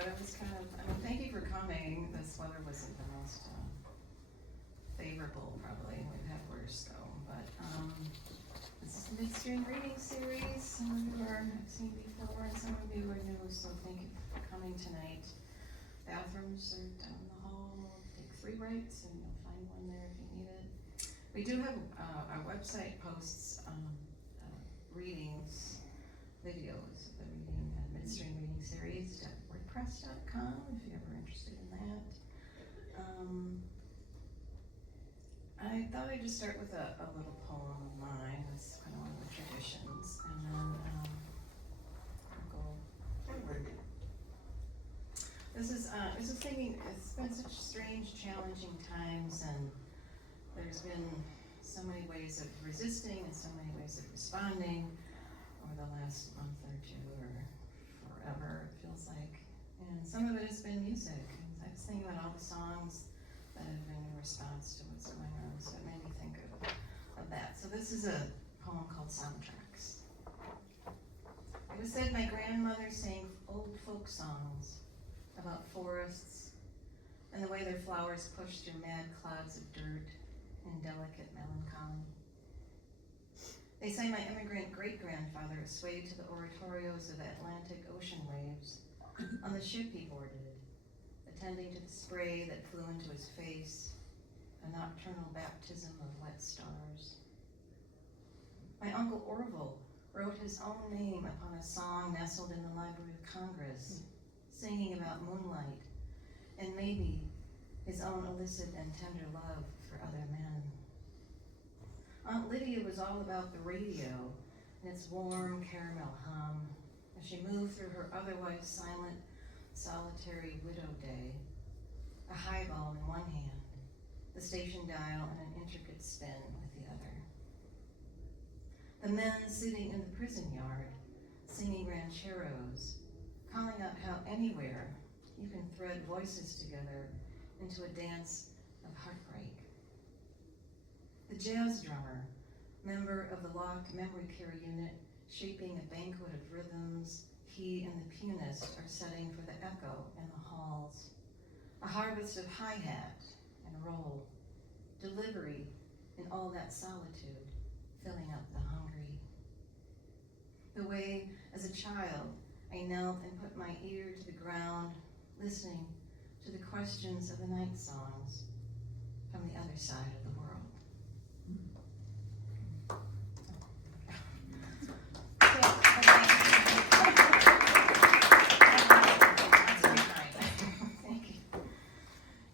but it was kind of, thank you for coming. This weather wasn't the most favorable, probably. We've had worse though, but this is the Midstream reading series. Some of you have seen before, and some of you are new, so thank you for coming tonight. Bathrooms are down the hall. Take 3 rights, and you'll find one there if you need it. We do have our website posts readings, videos of the reading at Midstream Reading Series at WordPress.com if you're ever interested in that. I thought I'd just start with a little poem of mine. It's kind of one of the traditions, and then I'll go forward. This is thinking, it's been such strange, challenging times, and there's been so many ways of resisting and so many ways of responding over the last month or 2 or forever, it feels like. And some of it has been music. I was thinking about all the songs that have been in response to what's going on, so it made me think of that. So this is a poem called Soundtracks. It was said my grandmother sang old folk songs about forests and the way their flowers pushed through mad clouds of dirt in delicate melancholy. They sang my immigrant great-grandfather swayed to the oratorios of Atlantic Ocean waves on the ship he boarded, attending to the spray that flew into his face, a nocturnal baptism of wet stars. My Uncle Orville wrote his own name upon a song nestled in the Library of Congress, singing about moonlight and maybe his own illicit and tender love for other men. Aunt Lydia was all about the radio and its warm caramel hum as she moved through her otherwise silent, solitary widow day, a highball in one hand, the station dial and an intricate spin with the other. The men sitting in the prison yard, singing rancheros, calling out how anywhere you can thread voices together into a dance of heartbreak. The jazz drummer, member of the locked memory care unit, shaping a banquet of rhythms he and the pianist are setting for the echo in the halls. A harvest of hi-hat and roll, delivery in all that solitude, filling up the hungry. The way, as a child, I knelt and put my ear to the ground, listening to the questions of the night songs from the other side of the world. Thank you.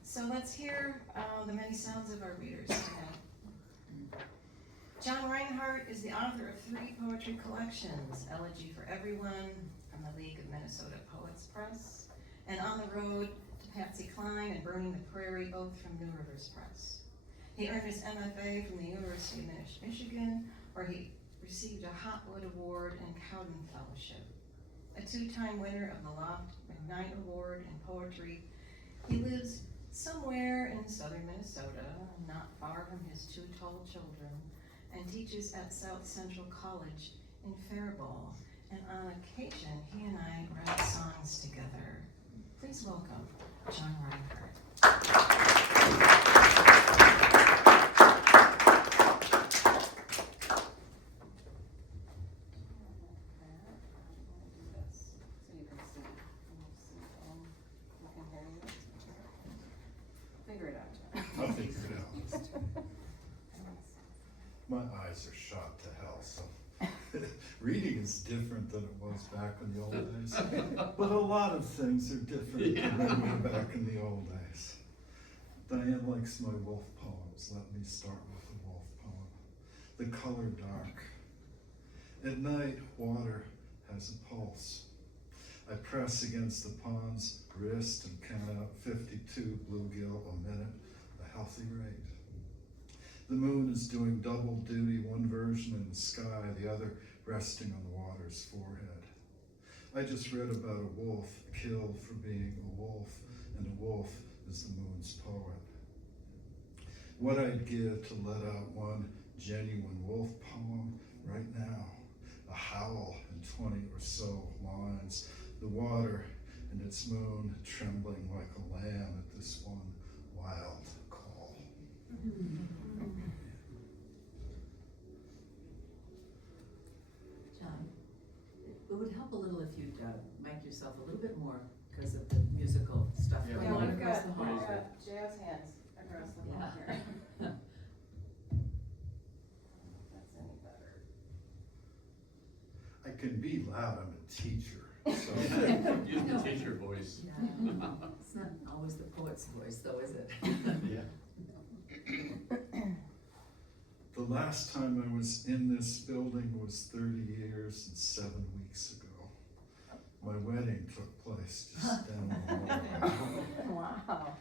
So let's hear the many sounds of our readers tonight. John Reinhardt is the author of 3 poetry collections, Elegy for Everyone from the League of Minnesota Poets Press, and On the Road to Patsy Cline and Burning the Prairie, both from New Rivers Press. He earned his MFA from the University of Michigan, where he received a Hotwood Award and Cowden Fellowship. A 2-time winner of the Loft McKnight Award in Poetry, he lives somewhere in southern Minnesota, not far from his 2 tall children, and teaches at South Central College in Faribault. And on occasion, he and I write songs together. Please welcome John Reinhardt. Figure it out. I'll figure it out. My eyes are shot to hell, so reading is different than it was back in the old days. But a lot of things are different than they were back in the old days. Diane likes my wolf poems. Let me start with a wolf poem. The color dark. At night, water has a pulse. I press against the pond's wrist and count out 52 bluegill a minute, a healthy rate. The moon is doing double duty, one version in the sky, the other resting on the water's forehead. I just read about a wolf killed for being a wolf, and a wolf is the moon's poet. What I'd give to let out one genuine wolf poem right now, a howl in 20 or so lines. The water and its moon trembling like a lamb at this one wild call. John, it would help a little if you'd mic yourself a little bit more because of the musical stuff Yeah, going Yeah, on we've across got, the we've hall. got jazz hands across the hall Yeah. here. That's any better. I can be loud, I'm a teacher, so. Use the teacher voice. Yeah. It's not always the poet's voice though, is it? Yeah. The last time I was in this building was 30 years and 7 weeks ago. My wedding took place just down the hallway. Wow.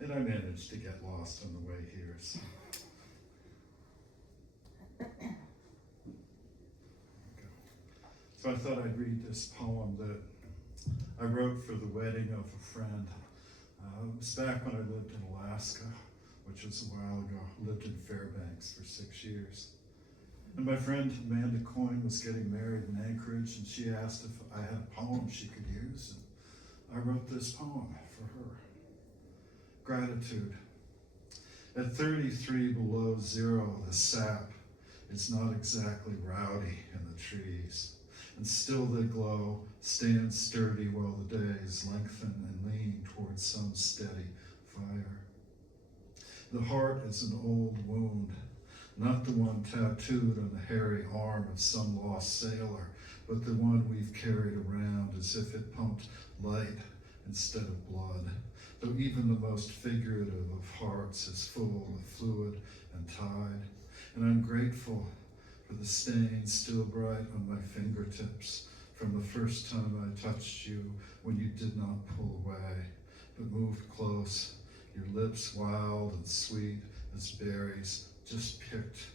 And I managed to get lost on the way here, so. So I thought I'd read this poem that I wrote for the wedding of a friend. It was back when I lived in Alaska, which was a while ago. I lived in Fairbanks for 6 years. And my friend Amanda Coyne was getting married in Anchorage, and she asked if I had a poem she could use, and I wrote this poem for her. Gratitude. At 33 below zero, the sap is not exactly rowdy in the trees, and still they glow, stand sturdy while the days lengthen and lean towards some steady fire. The heart is an old wound, not the one tattooed on the hairy arm of some lost sailor, but the one we've carried around as if it pumped light instead of blood, though even the most figurative of hearts is full of fluid and tide. And I'm grateful for the stains still bright on my fingertips from the first time I touched you when you did not pull away, but moved close, your lips wild and sweet as berries just picked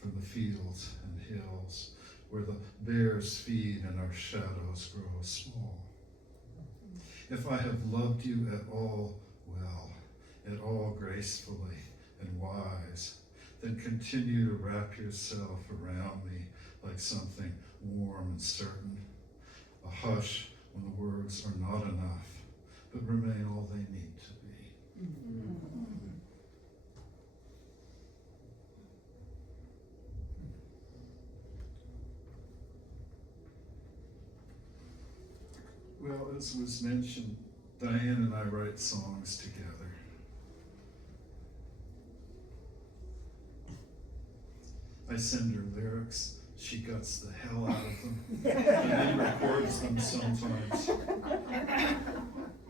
from the fields and hills where the bears feed and our shadows grow small. If I have loved you at all well, at all gracefully and wise, then continue to wrap yourself around me like something warm and certain, a hush when the words are not enough, but remain all they need to be. Well, as was mentioned, Diane and I write songs together. I send her lyrics, she guts the hell out of them, and then records them sometimes.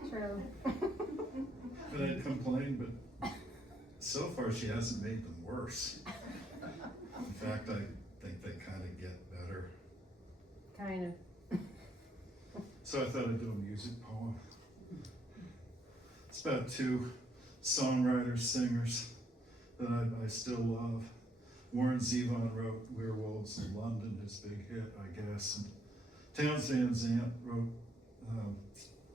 True. And I'd complain, but so far she hasn't made them worse. In fact, I think they kind of get better. Kind of. So I thought I'd do a music poem. It's about two songwriters, singers that I still love. Warren Zevon wrote Werewolves in London, his big hit, I guess. And Townsend Zant wrote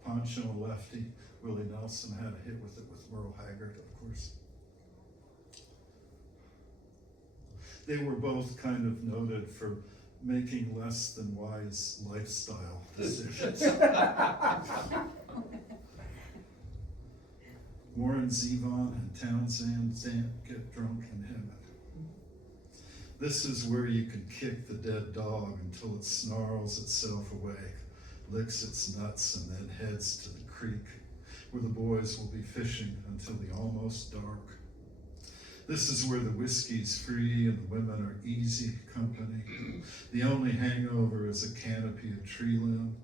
Poncho and Lefty. Willie Nelson had a hit with it with Merle Haggard, of course. They were both kind of noted for making less than wise lifestyle decisions. Warren Zevon and Townsend Zant get drunk in heaven. This is where you can kick the dead dog until it snarls itself awake, licks its nuts, and then heads to the creek, where the boys will be fishing until the almost dark. This is where the whiskey's free and the women are easy company. The only hangover is a canopy of tree limb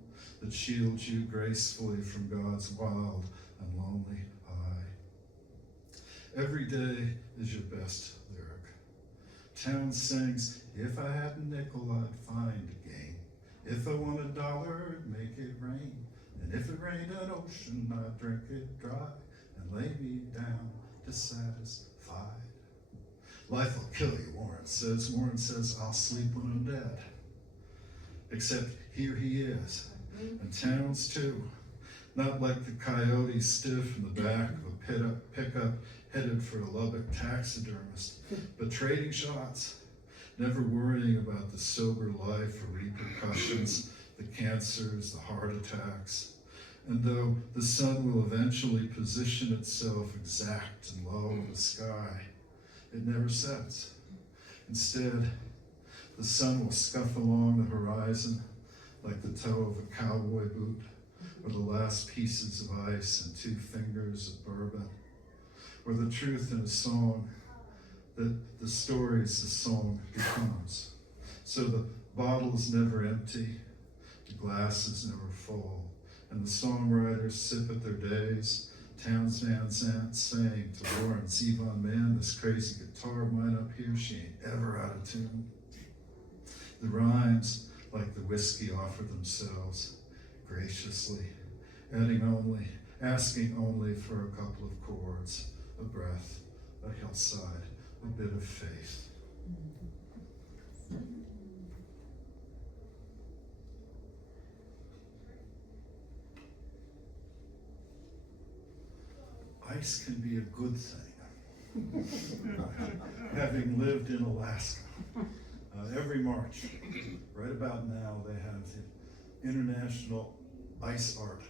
that shields you gracefully from God's wild and lonely eye. Every day is your best lyric. Town sings, if I had a nickel, I'd find a game. If I want $1, I'd make it rain. And if it rained an ocean, I'd drink it dry and lay me down dissatisfied. Life will kill you, Warren says. Warren says, I'll sleep when I'm dead. Except here he is, and Towns too. Not like the coyote stiff in the back of a pickup headed for a Lubbock taxidermist, but trading shots, never worrying about the sober life or repercussions, the cancers, the heart attacks. And though the sun will eventually position itself exact and low in the sky, it never sets. Instead, the sun will scuff along the horizon like the toe of a cowboy boot, or the last pieces of ice and 2 fingers of bourbon, or the truth in a song that the stories the song becomes. So the bottle's never empty, the glass is never full, and the songwriters sip at their days. Towns Van Sant saying to Lawrence, Yvonne, man, this crazy guitar of mine up here, she ain't ever out of tune. The rhymes, like the whiskey, offer themselves graciously, asking only for a couple of chords, a breath, a hillside, a bit of faith. Ice can be a good thing. Having lived in Alaska, every March, right about now, they have the International Ice Art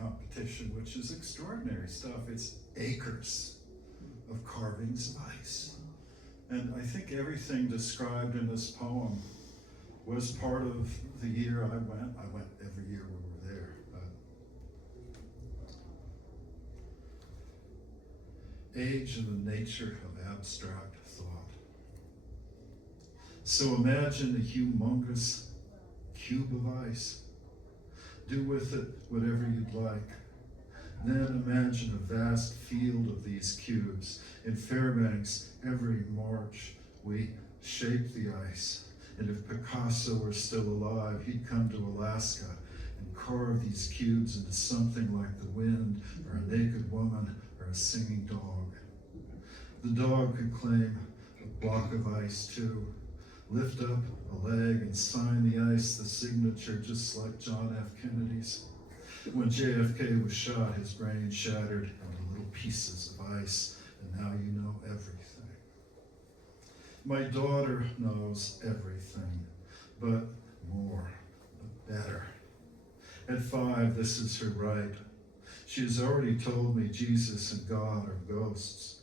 competition, which is extraordinary stuff. It's acres of carvings of ice. And I think everything described in this poem was part of the year I went. I went every year we were there. Age and the nature of abstract thought. So imagine a humongous cube of ice. Do with it whatever you'd like. Then imagine a vast field of these cubes. In Fairbanks, every March, we shape the ice. And if Picasso were still alive, he'd come to Alaska and carve these cubes into something like the wind, or a naked woman, or a singing dog. The dog could claim a block of ice too. Lift up a leg and sign the ice, the signature, just like John F. Kennedy's. When JFK was shot, his brain shattered into little pieces of ice, and now you know everything. My daughter knows everything, but more, but better. At 5, this is her right. She has already told me Jesus and God are ghosts,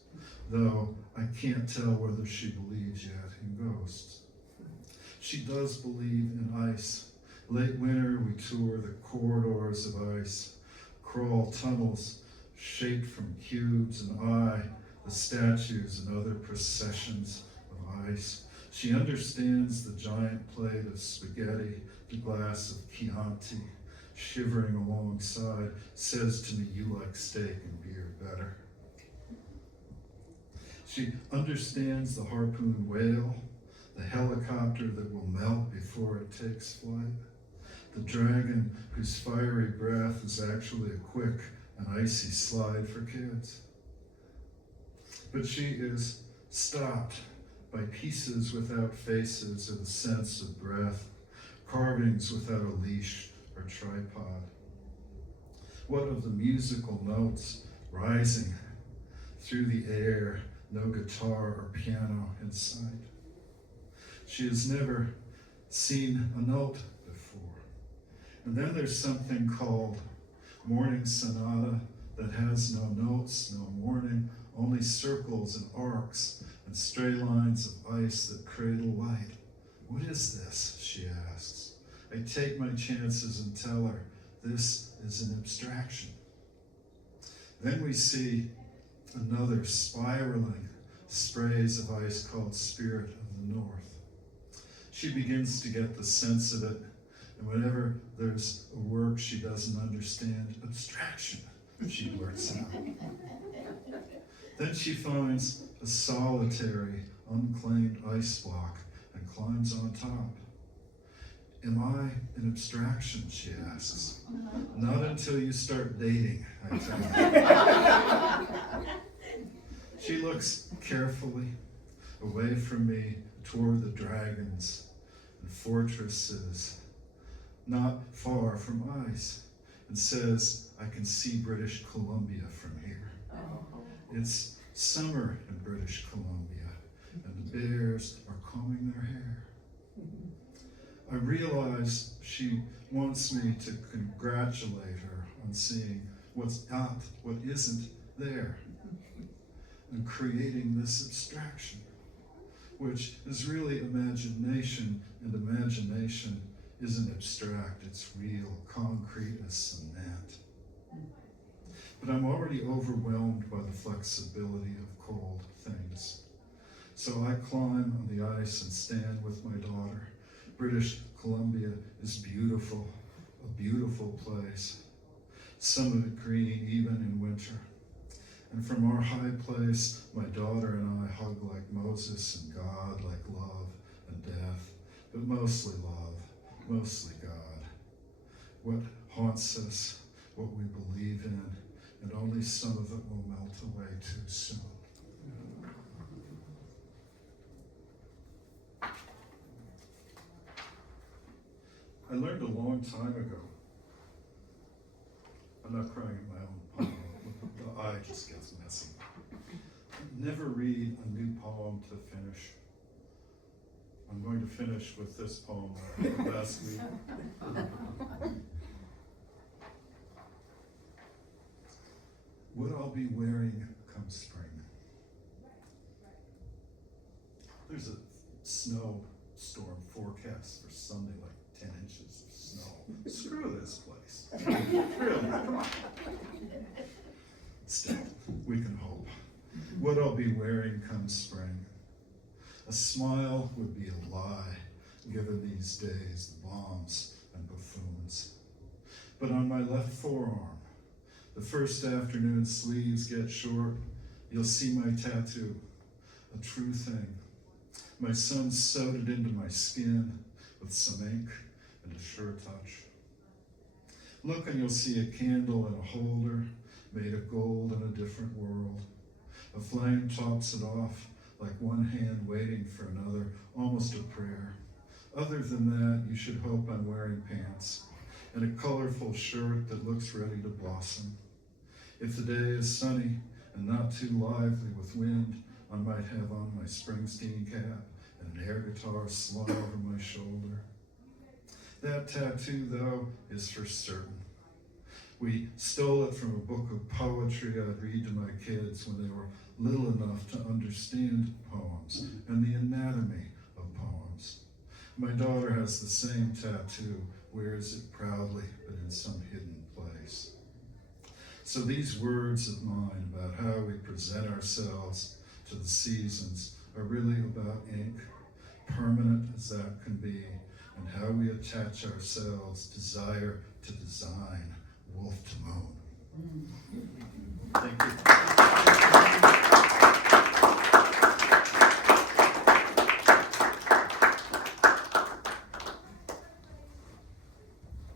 though I can't tell whether she believes yet in ghosts. She does believe in ice. Late winter, we tour the corridors of ice, crawl tunnels shaped from cubes, and eye the statues and other processions of ice. She understands the giant plate of spaghetti, the glass of Chianti, shivering alongside, says to me, you like steak and beer better. She understands the harpoon whale, the helicopter that will melt before it takes flight, the dragon whose fiery breath is actually a quick and icy slide for kids. But she is stopped by pieces without faces or the sense of breath, carvings without a leash or tripod. What of the musical notes rising through the air, no guitar or piano in sight? She has never seen a note before. And then there's something called morning sonata that has no notes, no morning, only circles and arcs and stray lines of ice that cradle light. What is this, she asks. I take my chances and tell her this is an abstraction. Then we see another spiraling sprays of ice called Spirit of the North. She begins to get the sense of it, and whenever there's a work she doesn't understand, abstraction, she blurts out. Then she finds a solitary, unclaimed ice block and climbs on top. Am I an abstraction, she asks. Not until you start dating, I tell her. She looks carefully away from me toward the dragons and fortresses not far from ice and says, I can see British Columbia from here. It's summer in British Columbia. and the bears are combing their hair. I realize she wants me to congratulate her on seeing what's not, what isn't there, and creating this abstraction, which is really imagination, and imagination isn't abstract, it's real, concrete as cement. But I'm already overwhelmed by the flexibility of cold things. So I climb on the ice and stand with my daughter. British Columbia is beautiful, a beautiful place. Some of it green even in winter. And from our high place, my daughter and I hug like Moses and God, like love and death, but mostly love, mostly God. What haunts us, what we believe in, and only some of it will melt away too soon. I learned a long time ago. I'm not crying at my own poem. The eye just gets messy. Never read a new poem to finish. I'm going to finish with this poem I wrote last week. What I'll be wearing come spring. There's a snowstorm forecast for Sunday, like 10 inches of snow. Screw this place. Really, come on. Still, we can hope. What I'll be wearing come spring. A smile would be a lie, given these days the bombs and buffoons. But on my left forearm, the first afternoon sleeves get short, you'll see my tattoo, a true thing. My son sewed it into my skin with some ink and a sure touch. Look and you'll see a candle in a holder made of gold in a different world. A flame tops it off like one hand waiting for another, almost a prayer. Other than that, you should hope I'm wearing pants and a colorful shirt that looks ready to blossom. If the day is sunny and not too lively with wind, I might have on my Springsteen cap and an air guitar slung over my shoulder. That tattoo, though, is for certain. We stole it from a book of poetry I'd read to my kids when they were little enough to understand poems and the anatomy of poems. My daughter has the same tattoo, wears it proudly, but in some hidden place. So these words of mine about how we present ourselves to the seasons are really about ink, permanent as that can be, and how we attach ourselves, desire to design, wolf to moon. Thank you.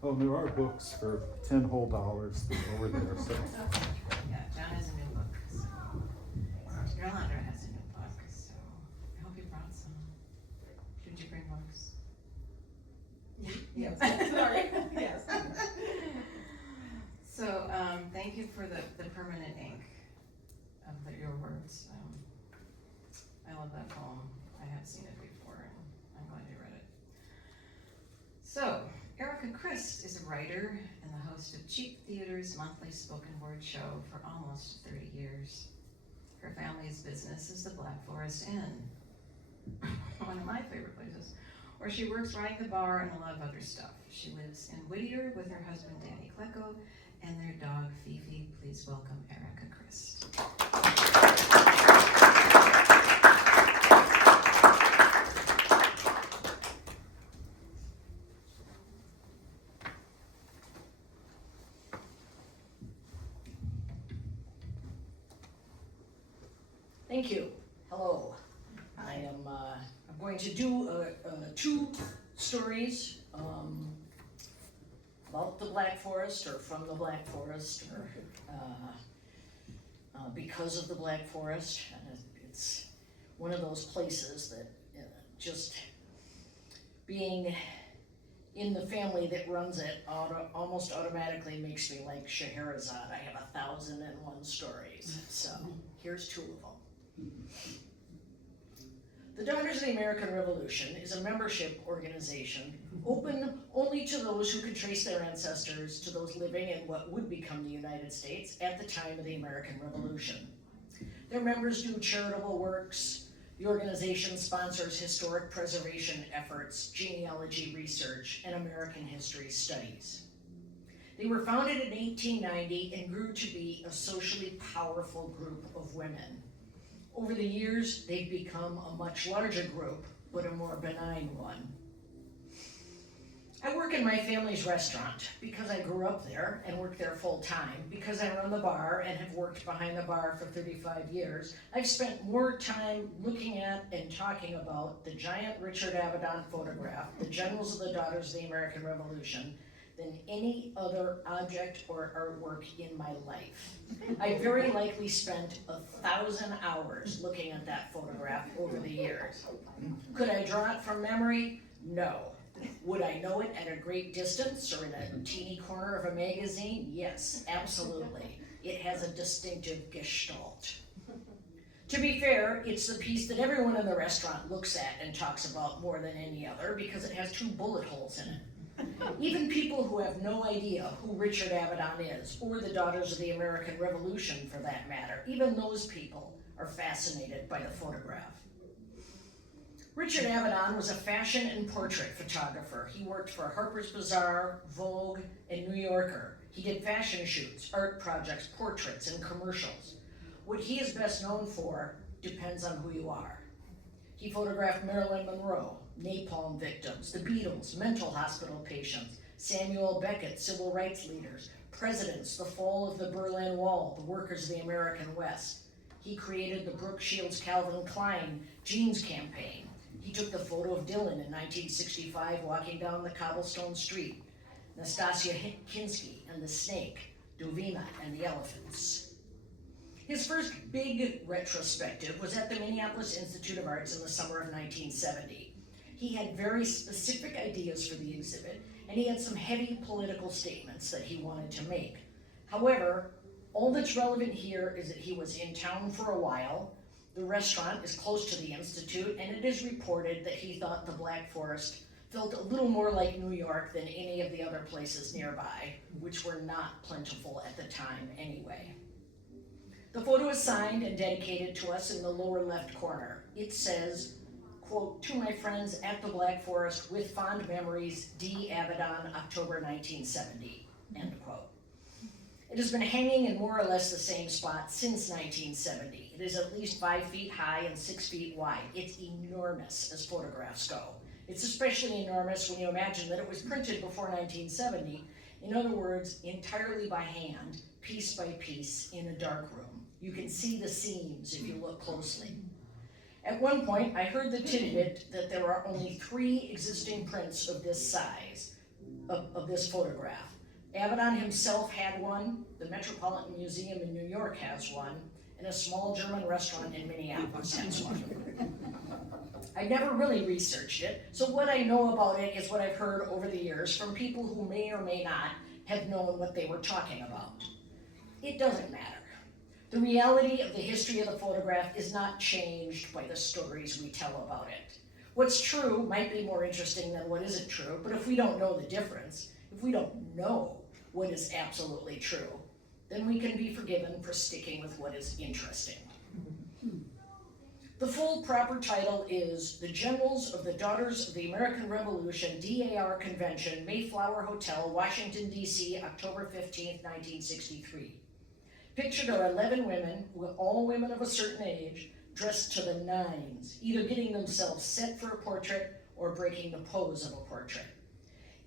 Oh, there are books for $10 whole over there. So. Yeah, John has a new book. So. Yolanda has a new book, so I hope you brought some. Did you bring books? Yes, sorry, yes. So, thank you for the permanent ink of your words. I love that poem. I have seen it before, and I'm glad you read it. So, Erica Christ is a writer and the host of Cheap Theater's monthly spoken word show for almost 30 years. Her family's business is the Black Forest Inn, one of my favorite places, where she works running the bar and a lot of other stuff. She lives in Whittier with her husband Danny Klecko and their dog Fifi. Please welcome Erica Christ. Thank you. Hello. I am I'm going to do two stories about the Black Forest, or from the Black Forest, or because of the Black Forest. It's one of those places that just being in the family that runs it almost automatically makes me like Scheherazade. I have 1,001 stories. So here's two of them. The Daughters of the American Revolution is a membership organization open only to those who could trace their ancestors to those living in what would become the United States at the time of the American Revolution. Their members do charitable works. The organization sponsors historic preservation efforts, genealogy research, and American history studies. They were founded in 1890 and grew to be a socially powerful group of women. Over the years, they've become a much larger group, but a more benign one. I work in my family's restaurant because I grew up there and worked there full time. Because I run the bar and have worked behind the bar for 35 years, I've spent more time looking at and talking about the giant Richard Avedon photograph, the Generals of the Daughters of the American Revolution, than any other object or artwork in my life. I very likely spent 1,000 hours looking at that photograph over the years. Could I draw it from memory? No. Would I know it at a great distance or in a teeny corner of a magazine? Yes, absolutely. It has a distinctive gestalt. To be fair, it's the piece that everyone in the restaurant looks at and talks about more than any other because it has 2 bullet holes in it. Even people who have no idea who Richard Avedon is, or the Daughters of the American Revolution for that matter, even those people are fascinated by the photograph. Richard Avedon was a fashion and portrait photographer. He worked for Harper's Bazaar, Vogue, and New Yorker. He did fashion shoots, art projects, portraits, and commercials. What he is best known for depends on who you are. He photographed Marilyn Monroe, napalm victims, the Beatles, mental hospital patients, Samuel Beckett, civil rights leaders, presidents, the fall of the Berlin Wall, the workers of the American West. He created the Brooke Shields Calvin Klein jeans campaign. He took the photo of Dylan in 1965 walking down the cobblestone street, Nastasia Kinski and the snake, Dovina and the elephants. His first big retrospective was at the Minneapolis Institute of Arts in the summer of 1970. He had very specific ideas for the exhibit, and he had some heavy political statements that he wanted to make. However, all that's relevant here is that he was in town for a while. The restaurant is close to the Institute, and it is reported that he thought the Black Forest felt a little more like New York than any of the other places nearby, which were not plentiful at the time anyway. The photo is signed and dedicated to us in the lower left corner. It says, quote, "To my friends at the Black Forest with fond memories, D. Avedon, October 1970, end quote. It has been hanging in more or less the same spot since 1970. It is at least 5 feet high and 6 feet wide. It's enormous as photographs go. It's especially enormous when you imagine that it was printed before 1970. In other words, entirely by hand, piece by piece, in a dark room. You can see the seams if you look closely. At one point, I heard the tidbit that there are only 3 existing prints of this size, of this photograph. Avedon himself had one, the Metropolitan Museum in New York has one, and a small German restaurant in Minneapolis has one. I never really researched it, so what I know about it is what I've heard over the years from people who may or may not have known what they were talking about. It doesn't matter. The reality of the history of the photograph is not changed by the stories we tell about it. What's true might be more interesting than what isn't true, but if we don't know the difference, if we don't know what is absolutely true, then we can be forgiven for sticking with what is interesting. The full proper title is The Generals of the Daughters of the American Revolution DAR Convention, Mayflower Hotel, Washington, D.C., October 15th, 1963. Pictured are 11 women, all women of a certain age, dressed to the nines, either getting themselves set for a portrait or breaking the pose of a portrait.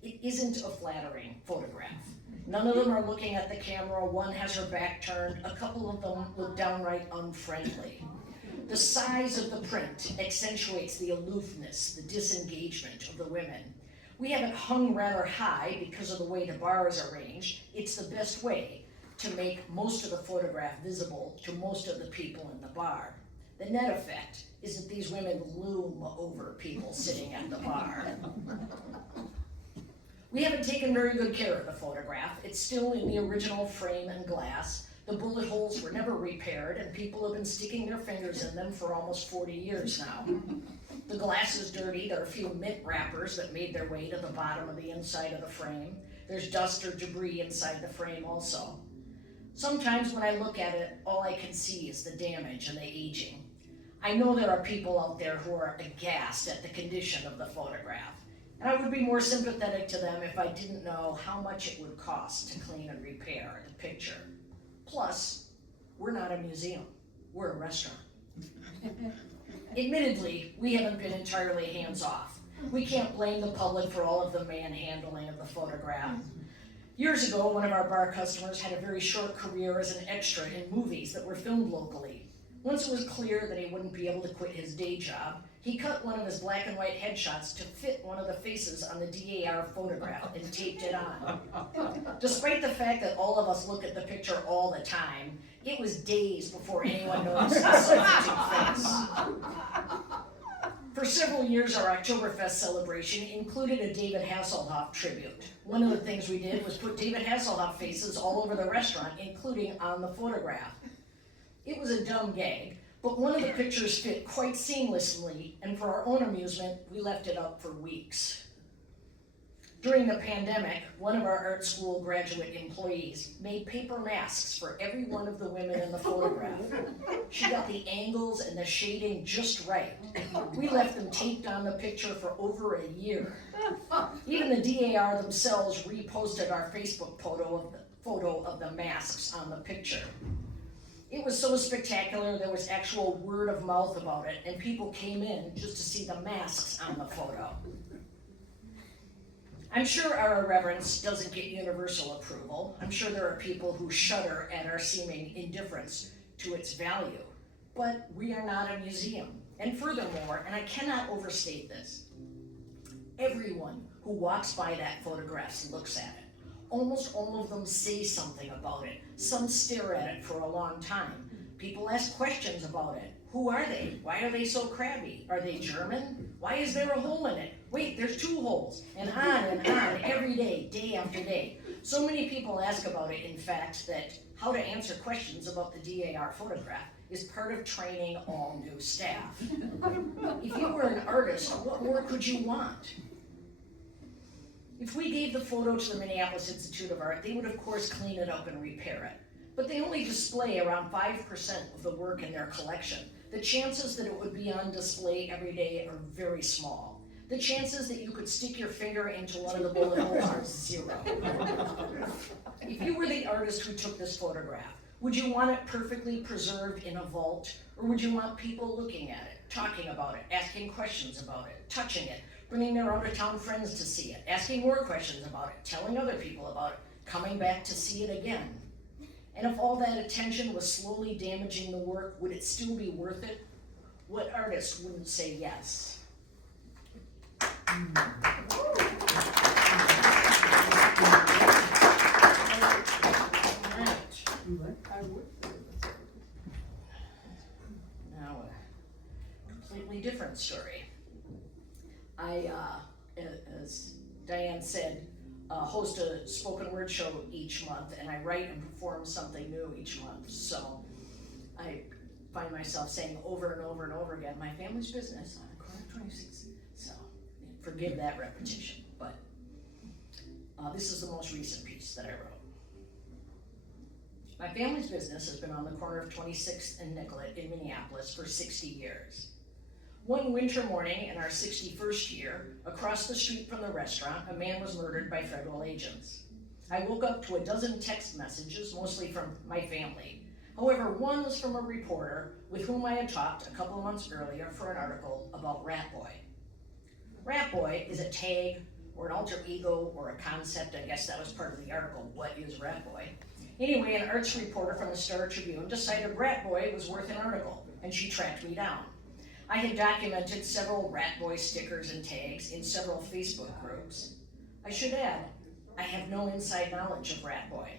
It isn't a flattering photograph. None of them are looking at the camera, one has her back turned, a couple of them look downright unfriendly. The size of the print accentuates the aloofness, the disengagement of the women. We have it hung rather high because of the way the bar is arranged. It's the best way to make most of the photograph visible to most of the people in the bar. The net effect is that these women loom over people sitting at the bar. We haven't taken very good care of the photograph. It's still in the original frame and glass. The bullet holes were never repaired, and people have been sticking their fingers in them for almost 40 years now. The glass is dirty, there are a few mint wrappers that made their way to the bottom of the inside of the frame. There's dust or debris inside the frame also. Sometimes when I look at it, all I can see is the damage and the aging. I know there are people out there who are aghast at the condition of the photograph, and I would be more sympathetic to them if I didn't know how much it would cost to clean and repair the picture. Plus, we're not a museum, we're a restaurant. Admittedly, we haven't been entirely hands-off. We can't blame the public for all of the manhandling of the photograph. Years ago, one of our bar customers had a very short career as an extra in movies that were filmed locally. Once it was clear that he wouldn't be able to quit his day job, he cut one of his black and white headshots to fit one of the faces on the DAR photograph and taped it on. Despite the fact that all of us look at the picture all the time, it was days before anyone noticed the substitute face. For several years, our Oktoberfest celebration included a David Hasselhoff tribute. One of the things we did was put David Hasselhoff faces all over the restaurant, including on the photograph. It was a dumb gag, but one of the pictures fit quite seamlessly, and for our own amusement, we left it up for weeks. During the pandemic, one of our art school graduate employees made paper masks for every one of the women in the photograph. She got the angles and the shading just right. We left them taped on the picture for over a year. Even the DAR themselves reposted our Facebook photo of the masks on the picture. It was so spectacular, there was actual word of mouth about it, and people came in just to see the masks on the photo. I'm sure our irreverence doesn't get universal approval. I'm sure there are people who shudder at our seeming indifference to its value. But we are not a museum. And furthermore, and I cannot overstate this, everyone who walks by that photograph looks at it. Almost all of them say something about it. Some stare at it for a long time. People ask questions about it. Who are they? Why are they so crabby? Are they German? Why is there a hole in it? Wait, there's 2 holes. And on every day, day after day. So many people ask about it, in fact, that how to answer questions about the DAR photograph is part of training all new staff. If you were an artist, what more could you want? If we gave the photo to the Minneapolis Institute of Art, they would of course clean it up and repair it. But they only display around 5% of the work in their collection. The chances that it would be on display every day are very small. The chances that you could stick your finger into one of the bullet holes are 0. If you were the artist who took this photograph, would you want it perfectly preserved in a vault? Or would you want people looking at it, talking about it, asking questions about it, touching it, bringing their out-of-town friends to see it, asking more questions about it, telling other people about it, coming back to see it again? And if all that attention was slowly damaging the work, would it still be worth it? What artist wouldn't say yes? Now, a completely different story. I, as Diane said, host a spoken word show each month, and I write and perform something new each month. So I find myself saying over and over and over again, my family's business on corner 26. So forgive that repetition, but this is the most recent piece that I wrote. My family's business has been on the corner of 26th and Nicollet in Minneapolis for 60 years. One winter morning in our 61st year, across the street from the restaurant, a man was murdered by federal agents. I woke up to a dozen text messages, mostly from my family. However, one was from a reporter with whom I had talked a couple of months earlier for an article about Rat Boy. Rat Boy is a tag or an alter ego or a concept. I guess that was part of the article. What is Rat Boy? Anyway, an arts reporter from the Star Tribune decided Rat Boy was worth an article, and she tracked me down. I had documented several Rat Boy stickers and tags in several Facebook groups. I should add, I have no inside knowledge of Rat Boy,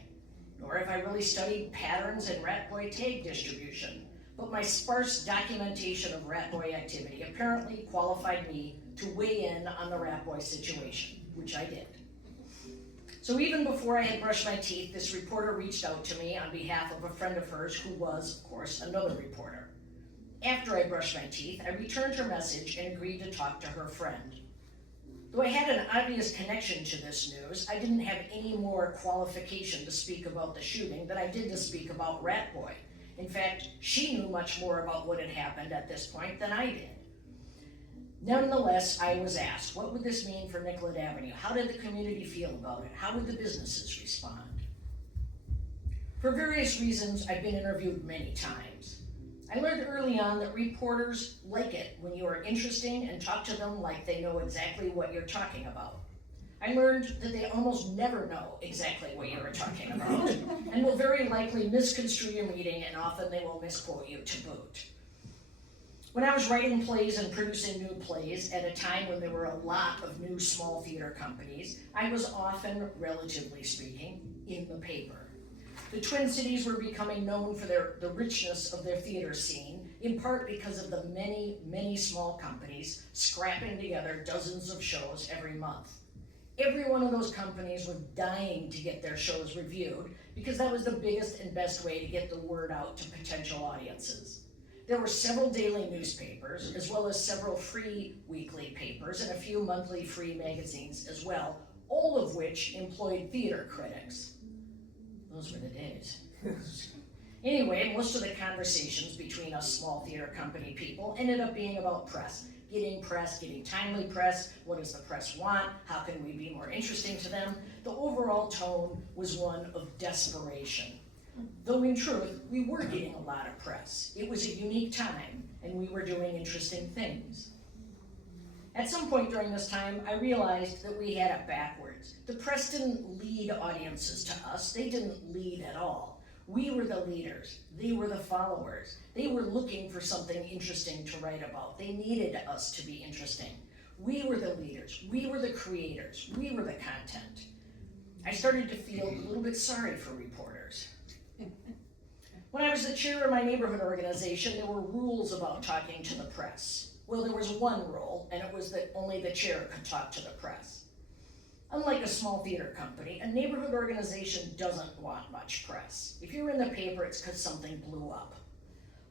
nor have I really studied patterns in Rat Boy tag distribution, but my sparse documentation of Rat Boy activity apparently qualified me to weigh in on the Rat Boy situation, which I did. So even before I had brushed my teeth, this reporter reached out to me on behalf of a friend of hers who was, of course, another reporter. After I brushed my teeth, I returned her message and agreed to talk to her friend. Though I had an obvious connection to this news, I didn't have any more qualification to speak about the shooting than I did to speak about Rat Boy. In fact, she knew much more about what had happened at this point than I did. Nonetheless, I was asked, what would this mean for Nicollet Avenue? How did the community feel about it? How would the businesses respond? For various reasons, I've been interviewed many times. I learned early on that reporters like it when you are interesting and talk to them like they know exactly what you're talking about. I learned that they almost never know exactly what you are talking about and will very likely misconstrue your meeting, and often they will misquote you to boot. When I was writing plays and producing new plays at a time when there were a lot of new small theater companies, I was often, relatively speaking, in the paper. The Twin Cities were becoming known for the richness of their theater scene, in part because of the many, many small companies scrapping together dozens of shows every month. Every one of those companies was dying to get their shows reviewed because that was the biggest and best way to get the word out to potential audiences. There were several daily newspapers, as well as several free weekly papers and a few monthly free magazines as well, all of which employed theater critics. Those were the days. Anyway, most of the conversations between us small theater company people ended up being about press, getting timely press, what does the press want, how can we be more interesting to them. The overall tone was one of desperation. Though in truth, we were getting a lot of press. It was a unique time, and we were doing interesting things. At some point during this time, I realized that we had it backwards. The press didn't lead audiences to us. They didn't lead at all. We were the leaders. They were the followers. They were looking for something interesting to write about. They needed us to be interesting. We were the leaders. We were the creators. We were the content. I started to feel a little bit sorry for reporters. When I was the chair of my neighborhood organization, there were rules about talking to the press. Well, there was one rule, and it was that only the chair could talk to the press. Unlike a small theater company, a neighborhood organization doesn't want much press. If you're in the paper, it's because something blew up.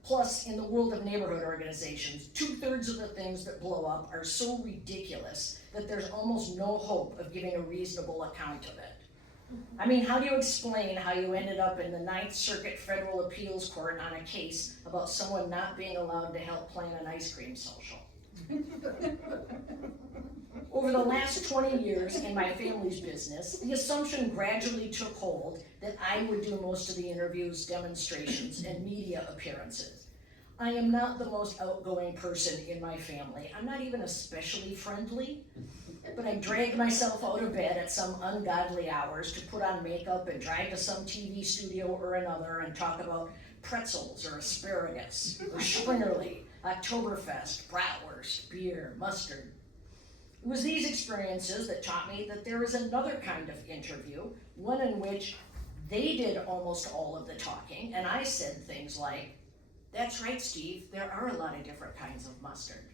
Plus, in the world of neighborhood organizations, 2/3 of the things that blow up are so ridiculous that there's almost no hope of giving a reasonable account of it. I mean, how do you explain how you ended up in the 9th Circuit Federal Appeals Court on a case about someone not being allowed to help plan an ice cream social? Over the last 20 years in my family's business, the assumption gradually took hold that I would do most of the interviews, demonstrations, and media appearances. I am not the most outgoing person in my family. I'm not even especially friendly, but I dragged myself out of bed at some ungodly hours to put on makeup and drive to some TV studio or another and talk about pretzels or asparagus or Springerly, Oktoberfest, bratwurst, beer, mustard. It was these experiences that taught me that there is another kind of interview, one in which they did almost all of the talking, and I said things like, "That's right, Steve, there are a lot of different kinds of mustard."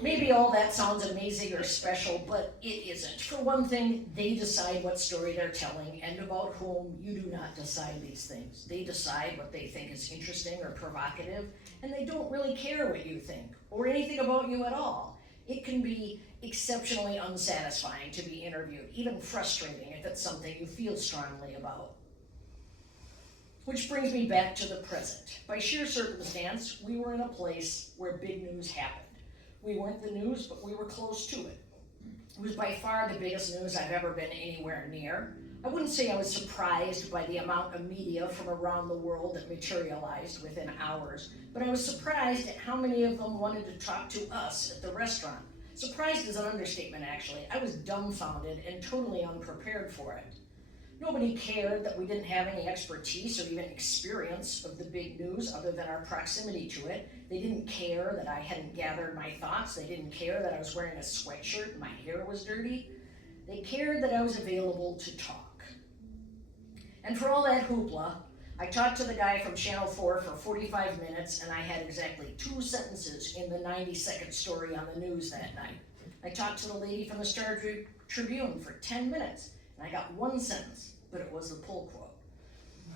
Maybe all that sounds amazing or special, but it isn't. For one thing, they decide what story they're telling, and about whom you do not decide these things. They decide what they think is interesting or provocative, and they don't really care what you think, or anything about you at all. It can be exceptionally unsatisfying to be interviewed, even frustrating if it's something you feel strongly about. Which brings me back to the present. By sheer circumstance, we were in a place where big news happened. We weren't the news, but we were close to it. It was by far the biggest news I've ever been anywhere near. I wouldn't say I was surprised by the amount of media from around the world that materialized within hours, but I was surprised at how many of them wanted to talk to us at the restaurant. Surprised is an understatement, actually. I was dumbfounded and totally unprepared for it. Nobody cared that we didn't have any expertise or even experience of the big news other than our proximity to it. They didn't care that I hadn't gathered my thoughts. They didn't care that I was wearing a sweatshirt and my hair was dirty. They cared that I was available to talk. And for all that hoopla, I talked to the guy from Channel 4 for 45 minutes, and I had exactly 2 sentences in the 90-second story on the news that night. I talked to the lady from the Star Tribune for 10 minutes, and I got 1 sentence, but it was the pull quote.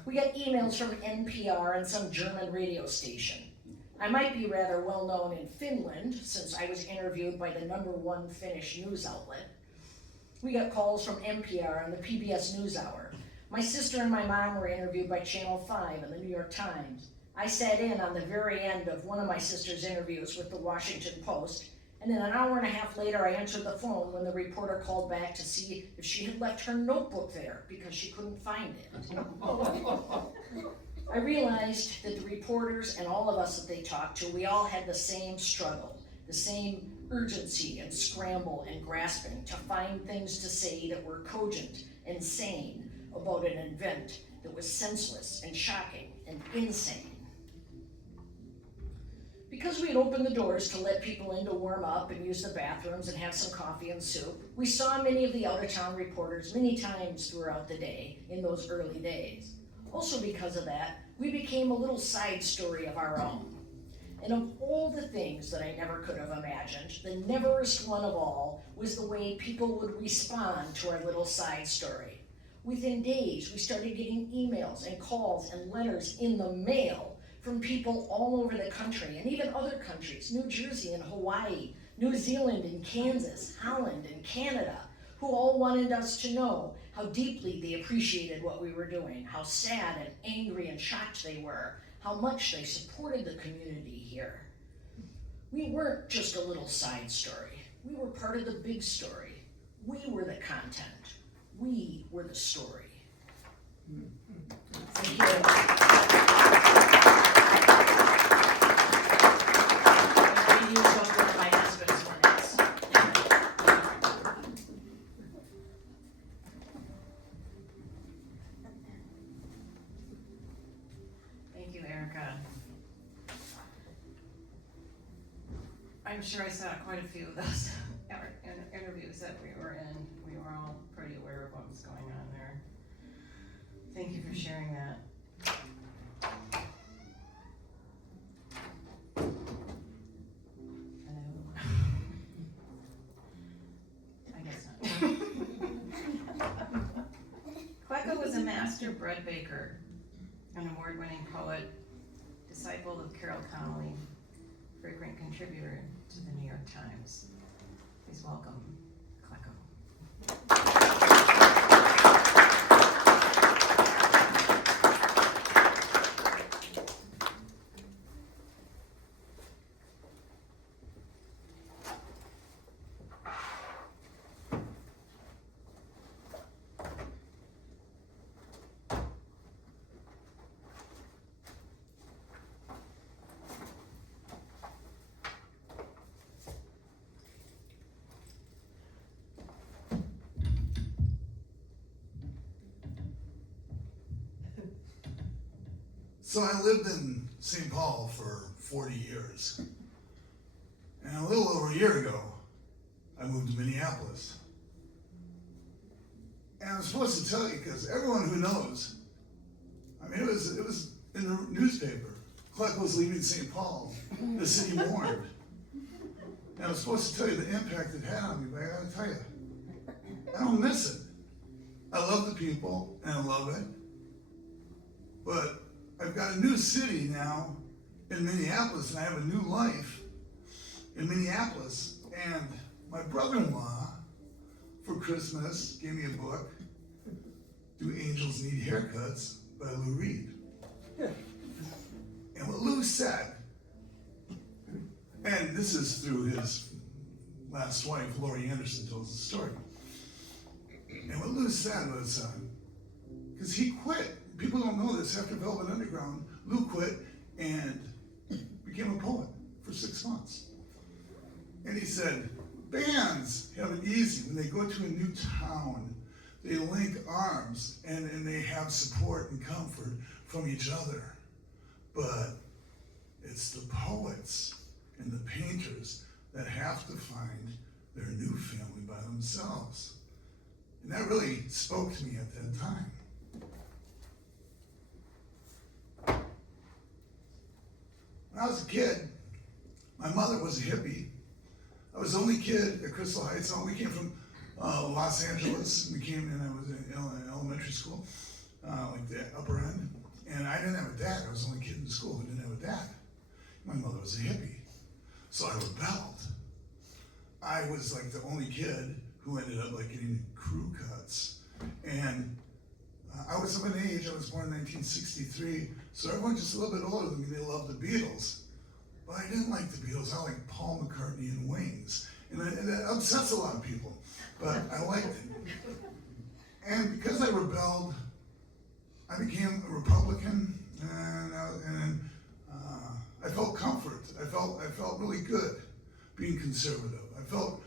We got emails from NPR and some German radio station. I might be rather well known in Finland, since I was interviewed by the #1 Finnish news outlet. We got calls from NPR and the PBS NewsHour. My sister and my mom were interviewed by Channel 5 and the New York Times. I sat in on the very end of one of my sister's interviews with the Washington Post, and then an hour and a half later I answered the phone when the reporter called back to see if she had left her notebook there because she couldn't find it. I realized that the reporters and all of us that they talked to, we all had the same struggle, the same urgency and scramble and grasping to find things to say that were cogent and sane about an event that was senseless and shocking and insane. Because we had opened the doors to let people in to warm up and use the bathrooms and have some coffee and soup, we saw many of the out-of-town reporters many times throughout the day in those early days. Also because of that, we became a little side story of our own. And of all the things that I never could have imagined, the neverest one of all was the way people would respond to our little side story. Within days, we started getting emails and calls and letters in the mail from people all over the country and even other countries, New Jersey and Hawaii, New Zealand and Kansas, Holland and Canada, who all wanted us to know how deeply they appreciated what we were doing, how sad and angry and shocked they were, how much they supported the community here. We weren't just a little side story. We were part of the big story. We were the content. We were the story. Thank you. I used up one of my husband's minutes. Thank you, Erica. I'm sure I saw quite a few of those interviews that we were in. We were all pretty aware of what was going on there. Thank you for sharing that. Hello. I guess not. Quecco was a master bread baker, an award-winning poet, disciple of Carol Connolly, frequent contributor to the New York Times. Please welcome Quecco. So I lived in St. Paul for 40 years. And a little over a year ago, I moved to Minneapolis. And I'm supposed to tell you, because everyone who knows, I mean, it was in the newspaper. Clark was leaving St. Paul. The city mourned. And I'm supposed to tell you the impact it had on me, but I gotta tell you, I don't miss it. I love the people, and I love it. But I've got a new city now in Minneapolis, and I have a new life in Minneapolis. And my brother-in-law, for Christmas, gave me a book, Do Angels Need Haircuts, by Lou Reed. And what Lou said, and this is through his last wife, Laurie Anderson, tells the story. And what Lou said was, because he quit. People don't know this. After Velvet Underground, Lou quit and became a poet for 6 months. And he said, bands have it easy. When they go to a new town, they link arms and they have support and comfort from each other. But it's the poets and the painters that have to find their new family by themselves. And that really spoke to me at that time. When I was a kid, my mother was a hippie. I was the only kid at Crystal Heights. We came from Los Angeles. We came in, I was in elementary school, like the upper end. I didn't have a dad. I was the only kid in school who didn't have a dad. My mother was a hippie. So I rebelled. I was like the only kid who ended up like getting crew cuts. And I was of an age, I was born in 1963, so everyone just a little bit older than me, they loved the Beatles. But I didn't like the Beatles, I liked Paul McCartney and Wings. And that upsets a lot of people, but I liked it. And because I rebelled, I became a Republican, and I felt comfort. I felt really good being conservative. I felt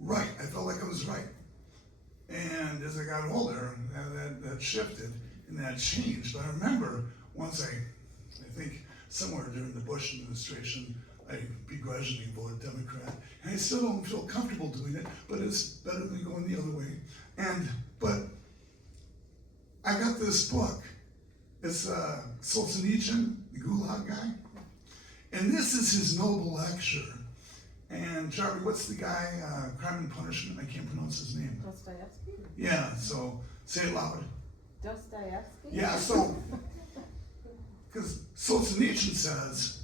right. I felt like I was right. And as I got older, that shifted and that changed. But I remember once I think somewhere during the Bush administration, I begrudgingly voted Democrat. And I still don't feel comfortable doing it, but it's better than going the other way. But I got this book. It's Solzhenitsyn, the Gulag guy. And this is his noble lecture. And Charlie, what's the guy, Crime and Punishment? I can't pronounce his name. Dostoevsky? Yeah, so say it loud. Dostoevsky? Yeah, so, because Solzhenitsyn says,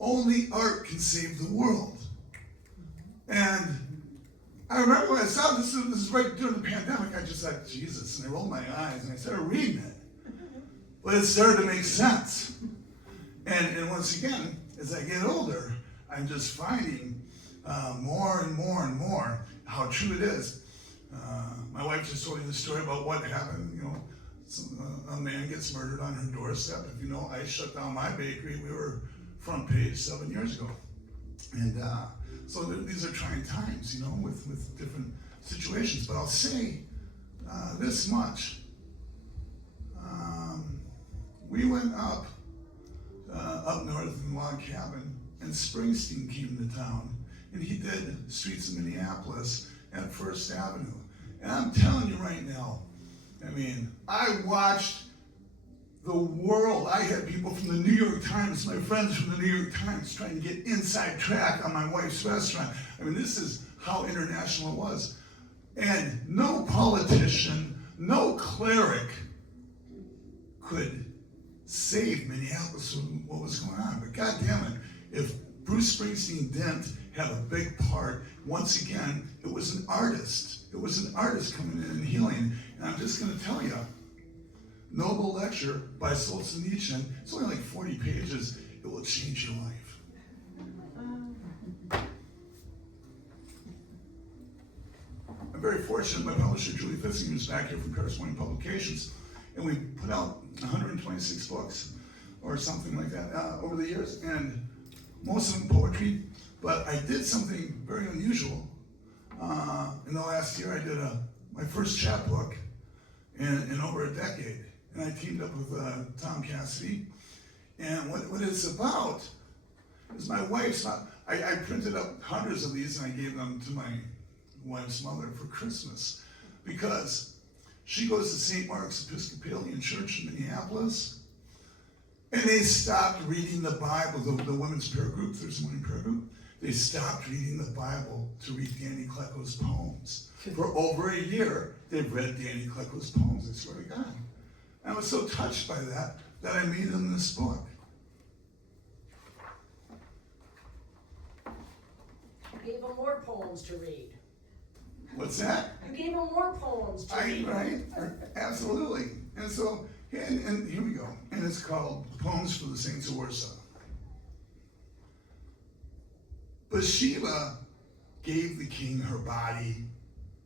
only art can save the world. And I remember when I saw this is right during the pandemic, I just thought, Jesus, and I rolled my eyes and I started reading it. But it started to make sense. And once again, as I get older, I'm just finding more and more and more how true it is. My wife just told me the story about what happened, a man gets murdered on her doorstep. If you know, I shut down my bakery. We were front page 7 years ago. And so these are trying times, with different situations. But I'll say this much. We went up north in Log Cabin, and Springsteen came to town, and he did Streets of Minneapolis at First Avenue. And I'm telling you right now, I watched the world. I had people from the New York Times, my friends from the New York Times, trying to get inside track on my wife's restaurant. This is how international it was. And no politician, no cleric could save Minneapolis from what was going on. But God damn it, if Bruce Springsteen didn't have a big part, once again, it was an artist. It was an artist coming in and healing. And I'm just going to tell you, Noble Lecture by Solzhenitsyn, it's only like 40 pages. It will change your life. I'm very fortunate. My publisher, Julie Fissinger, is back here from Corresponding Publications. And we put out 126 books or something like that over the years, and most of them poetry. But I did something very unusual. In the last year, I did my first chapbook in over a decade. And I teamed up with Tom Cassidy. And what it's about is my wife's, I printed up hundreds of these and I gave them to my wife's mother for Christmas, because she goes to St. Mark's Episcopalian Church in Minneapolis, and they stopped reading the Bible, the women's prayer group, Thursday morning prayer group. They stopped reading the Bible to read Danny Klecko's poems. For over a year, they've read Danny Klecko's poems, I swear to God. And I was so touched by that I made them this book. You gave them more poems to read. What's that? You gave them more poems to read. Right, absolutely. And so, and here we go. And it's called Poems for the Saints of Warsaw. Bathsheba gave the king her body.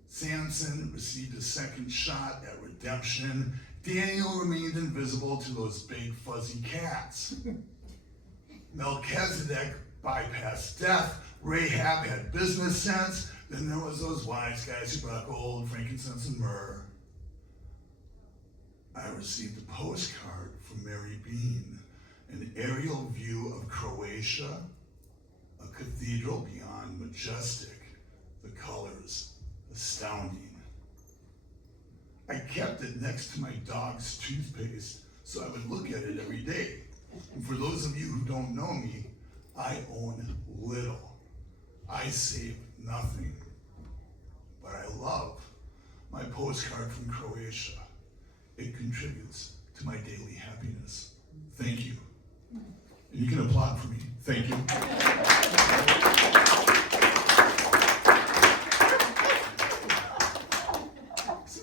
Samson received a second shot at redemption. Daniel remained invisible to those big fuzzy cats. Melchizedek bypassed death. Rahab had business sense. Then there was those wise guys who brought gold, frankincense, and myrrh. I received a postcard from Mary Bean, an aerial view of Croatia, a cathedral beyond majestic, the colors astounding. I kept it next to my dog's toothpaste so I would look at it every day. And for those of you who don't know me, I own little. I save nothing. But I love my postcard from Croatia. It contributes to my daily happiness. Thank you. And you can applaud for me. Thank you.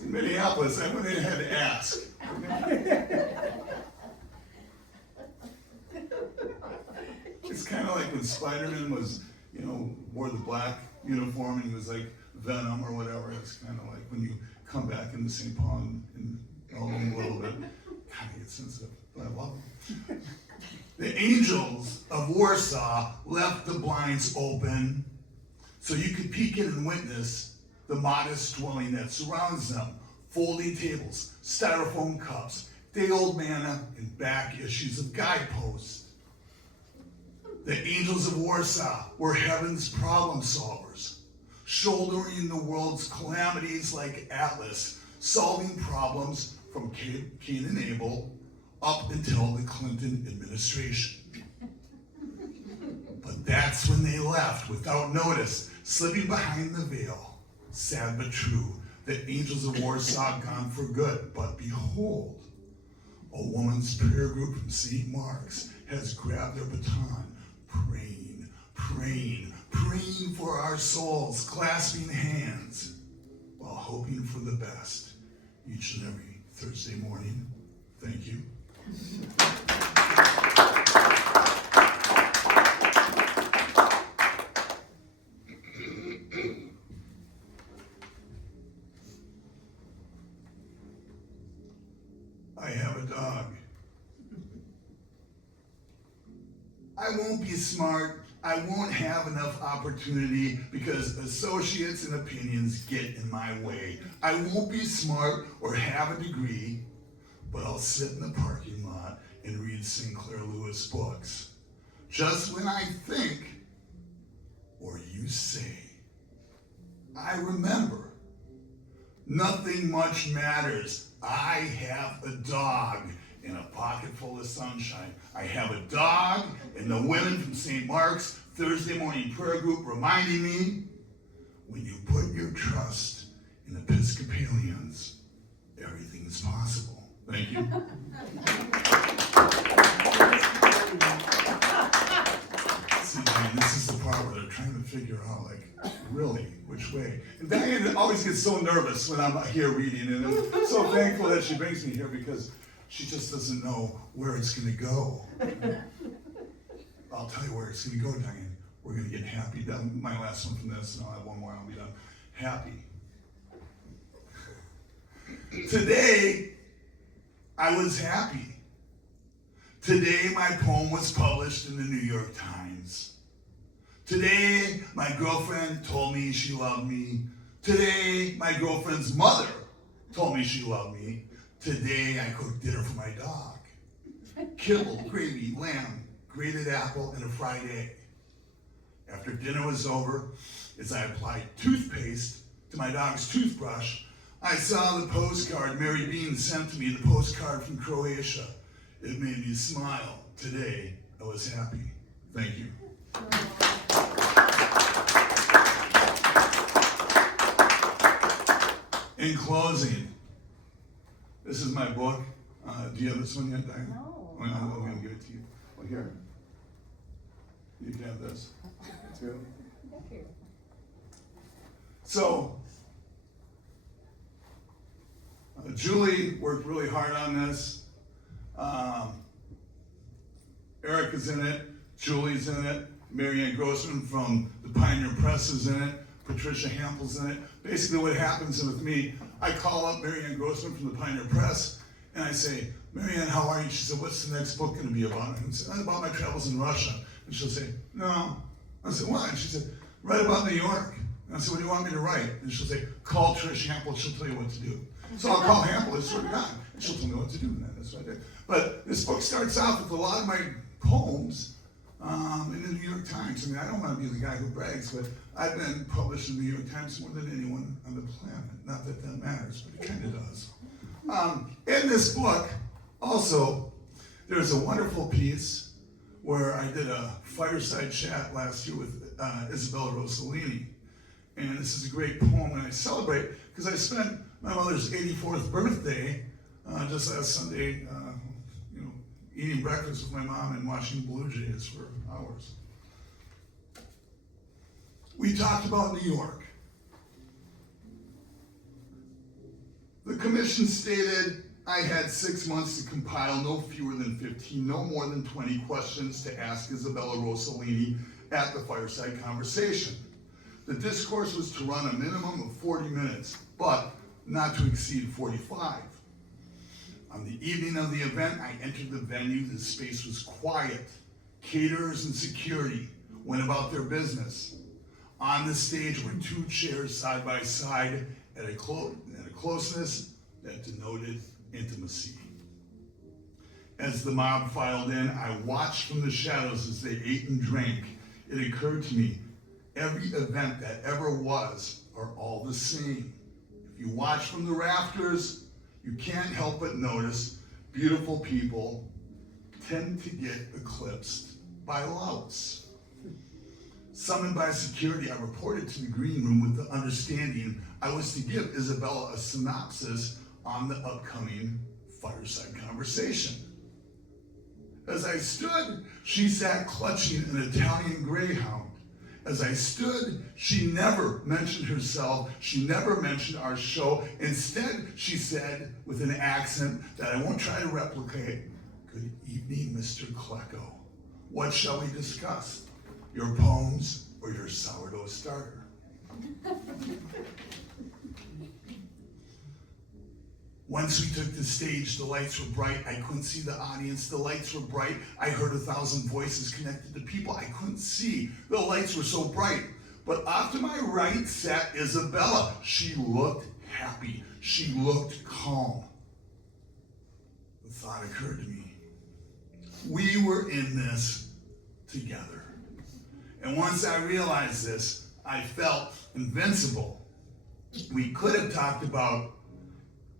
In Minneapolis, I went in and had to ask. It's kind of like when Spider-Man was, wore the black uniform and he was like Venom or whatever. It's kind of like when you come back into St. Paul and a little bit. Kind of get sensitive, but I love them. The Angels of Warsaw left the blinds open so you could peek in and witness the modest dwelling that surrounds them. Folding tables, styrofoam cups, day-old manna, and back issues of Guidepost. The Angels of Warsaw were heaven's problem solvers, shouldering the world's calamities like Atlas, solving problems from Cain and Abel up until the Clinton administration. But that's when they left without notice, slipping behind the veil. Sad but true, the Angels of Warsaw gone for good. But behold, a woman's prayer group from St. Mark's has grabbed their baton, praying for our souls, clasping hands, while hoping for the best each and every Thursday morning. Thank you. I have a dog. I won't be smart. I won't have enough opportunity because associates and opinions get in my way. I won't be smart or have a degree, but I'll sit in the parking lot and read Sinclair Lewis books. Just when I think, or you say, I remember. Nothing much matters. I have a dog in a pocket full of sunshine. I have a dog and the women from St. Mark's Thursday morning prayer group reminding me, when you put your trust in Episcopalians, everything is possible. Thank you. See, Diane, this is the part where they're trying to figure out, really, which way. And Diane always gets so nervous when I'm here reading, and I'm so thankful that she brings me here because she just doesn't know where it's going to go. I'll tell you where it's going to go, Diane. We're going to get happy. My last one from this, and I'll have one more, I'll be done. Happy. Today, I was happy. Today, my poem was published in the New York Times. Today, my girlfriend told me she loved me. Today, my girlfriend's mother told me she loved me. Today, I cooked dinner for my dog. Kibble, gravy, lamb, grated apple, and a fried egg. After dinner was over, as I applied toothpaste to my dog's toothbrush, I saw the postcard Mary Bean sent to me, the postcard from Croatia. It made me smile. Today, I was happy. Thank you. In closing, this is my book. Do you have this one yet, Diane? No. I'm going to give it to you. Well, here. You can have this, too. Thank you. So, Julie worked really hard on this. Eric is in it. Julie's in it. Marianne Grossman from the Pioneer Press is in it. Patricia Hampel's in it. Basically what happens with me, I call up Marianne Grossman from the Pioneer Press, and I say, Marianne, how are you? She said, what's the next book going to be about? And I said, about my travels in Russia. And she'll say, no. I said, why? And she said, write about New York. And I said, what do you want me to write? And she'll say, call Trish Hampel, she'll tell you what to do. So I'll call Hampel, I swear to God, and she'll tell me what to do, and that's what I did. But this book starts off with a lot of my poems in the New York Times. I mean, I don't want to be the guy who brags, but I've been published in the New York Times more than anyone on the planet. Not that that matters, but it kind of does. In this book, also, there's a wonderful piece where I did a fireside chat last year with Isabella Rossellini. And this is a great poem, and I celebrate because I spent my mother's 84th birthday, just last Sunday, eating breakfast with my mom and watching Blue Jays for hours. We talked about New York. The commission stated I had 6 months to compile no fewer than 15, no more than 20 questions to ask Isabella Rossellini at the fireside conversation. The discourse was to run a minimum of 40 minutes, but not to exceed 45. On the evening of the event, I entered the venue. The space was quiet. Caterers and security went about their business. On the stage were 2 chairs side by side at a closeness that denoted intimacy. As the mob filed in, I watched from the shadows as they ate and drank. It occurred to me, every event that ever was are all the same. If you watch from the rafters, you can't help but notice beautiful people tend to get eclipsed by louts. Summoned by security, I reported to the green room with the understanding I was to give Isabella a synopsis on the upcoming fireside conversation. As I stood, she sat clutching an Italian greyhound. As I stood, she never mentioned herself. She never mentioned our show. Instead, she said with an accent that I won't try to replicate, "Good evening, Mr. Klecko. What shall we discuss? Your poems or your sourdough starter?" Once we took the stage, the lights were bright. I couldn't see the audience. The lights were bright. I heard 1,000 voices connected to people I couldn't see. The lights were so bright. But off to my right sat Isabella. She looked happy. She looked calm. The thought occurred to me. We were in this together. And once I realized this, I felt invincible. We could have talked about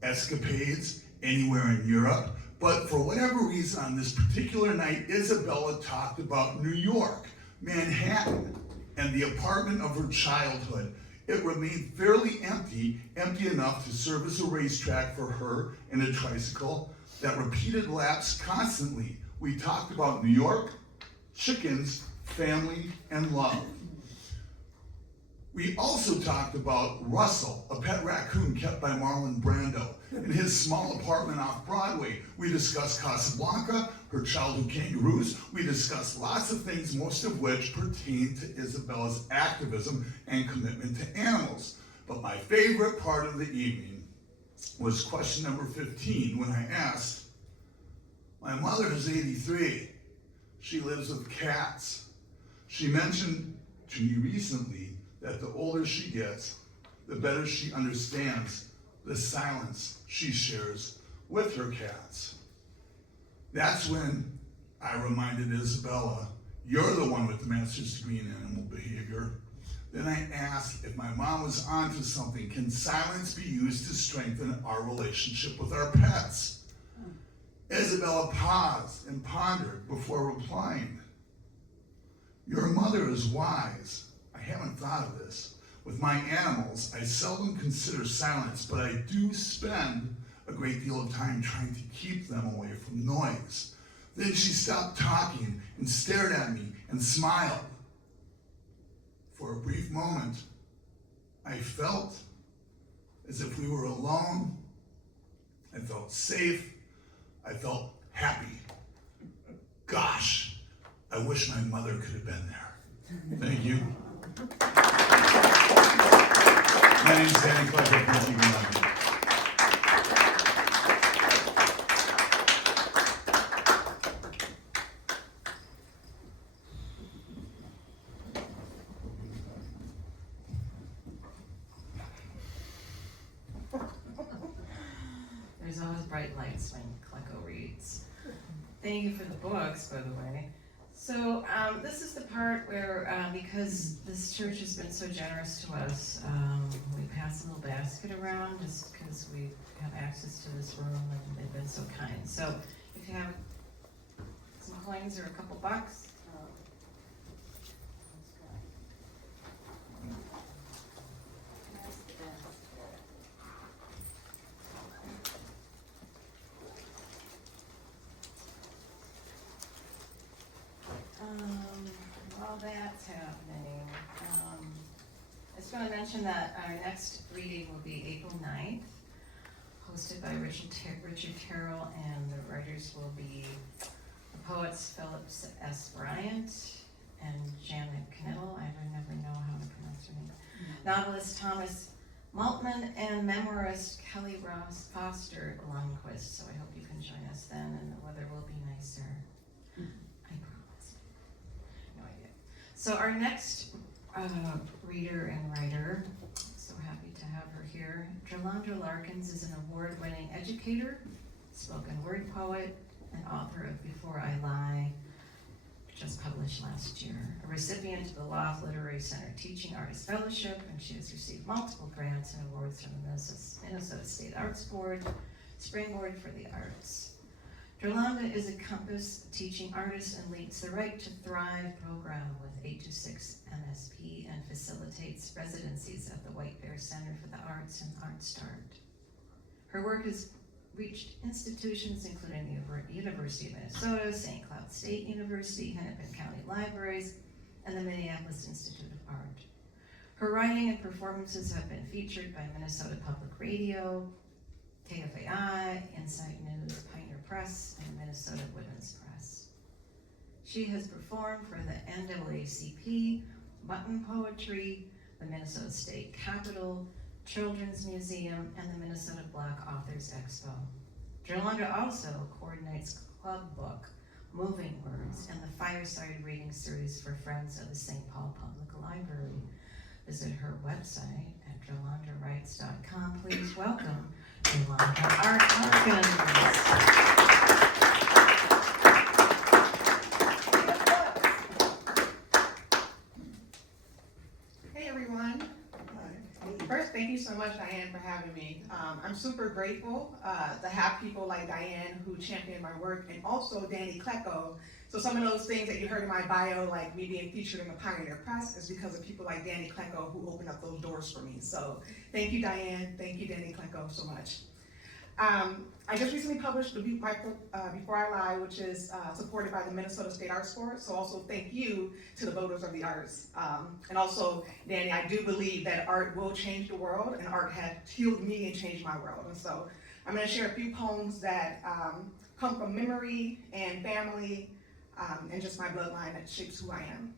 escapades anywhere in Europe, but for whatever reason on this particular night, Isabella talked about New York, Manhattan, and the apartment of her childhood. It remained fairly empty enough to serve as a racetrack for her and a tricycle that repeated laps constantly. We talked about New York, chickens, family, and love. We also talked about Russell, a pet raccoon kept by Marlon Brando, in his small apartment off Broadway. We discussed Casablanca, her childhood kangaroos. We discussed lots of things, most of which pertain to Isabella's activism and commitment to animals. But my favorite part of the evening was question number 15, when I asked, "My mother is 83. She lives with cats. She mentioned to me recently that the older she gets, the better she understands the silence she shares with her cats." That's when I reminded Isabella, "You're the one with the master's degree in animal behavior." Then I asked if my mom was onto something. Can silence be used to strengthen our relationship with our pets? Isabella paused and pondered before replying. "Your mother is wise. I haven't thought of this. With my animals, I seldom consider silence, but I do spend a great deal of time trying to keep them away from noise." Then she stopped talking and stared at me and smiled. For a brief moment, I felt as if we were alone. I felt safe. I felt happy. Gosh, I wish my mother could have been there. Thank you. My name's Danny Klecko. Thank you very much. There's always bright lights when Klecko reads. Thank you for the books, by the way. So this is the part where, because this church has been so generous to us, we pass a little basket around just because we have access to this room and they've been so kind. So if you have some coins or a couple bucks, that's happening. I just want to mention that our next reading will be April 9th, hosted by Richard Terrell, and the writers will be the poets Philip S. Bryant and Janet Knittel. I never know how to pronounce her name. Novelist Thomas Maltman and memoirist Kelly Ross Foster Lundquist. So I hope you can join us then, and the weather will be nicer. I promise. No idea. So our next reader and writer, so happy to have her here. Jolanda Larkins is an award-winning educator, spoken word poet, and author of Before I Lie, just published last year. A recipient of the Loft Literary Center Teaching Artist Fellowship, and she has received multiple grants and awards from the Minnesota State Arts Board, Springboard for the Arts. Jolanda is a Compass teaching artist and leads the Right to Thrive program with 826 MSP and facilitates residencies at the White Bear Center for the Arts and Art Start. Her work has reached institutions including the University of Minnesota, St. Cloud State University, Hennepin County Libraries, and the Minneapolis Institute of Art. Her writing and performances have been featured by Minnesota Public Radio, KFAI, Insight News, Pioneer Press, and Minnesota Women's Press. She has performed for the NAACP, Button Poetry, the Minnesota State Capitol, Children's Museum, and the Minnesota Black Authors Expo. Jolanda also coordinates Club Book, Moving Words, and the Fireside Reading Series for Friends of the St. Paul Public Library. Visit her website at jolandawrites.com. Please welcome Jolanda Larkins. Hey everyone. First, thank you so much, Diane, for having me. I'm super grateful to have people like Diane who champion my work, and also Danny Klecko. So some of those things that you heard in my bio, like me being featured in the Pioneer Press, is because of people like Danny Klecko who opened up those doors for me. So thank you, Diane. Thank you, Danny Klecko, so much. I just recently published my book, Before I Lie, which is supported by the Minnesota State Arts Board. So also thank you to the voters of the arts. And also, Danny, I do believe that art will change the world, and art has healed me and changed my world. And so I'm gonna share a few poems that come from memory and family and just my bloodline that shapes who I am.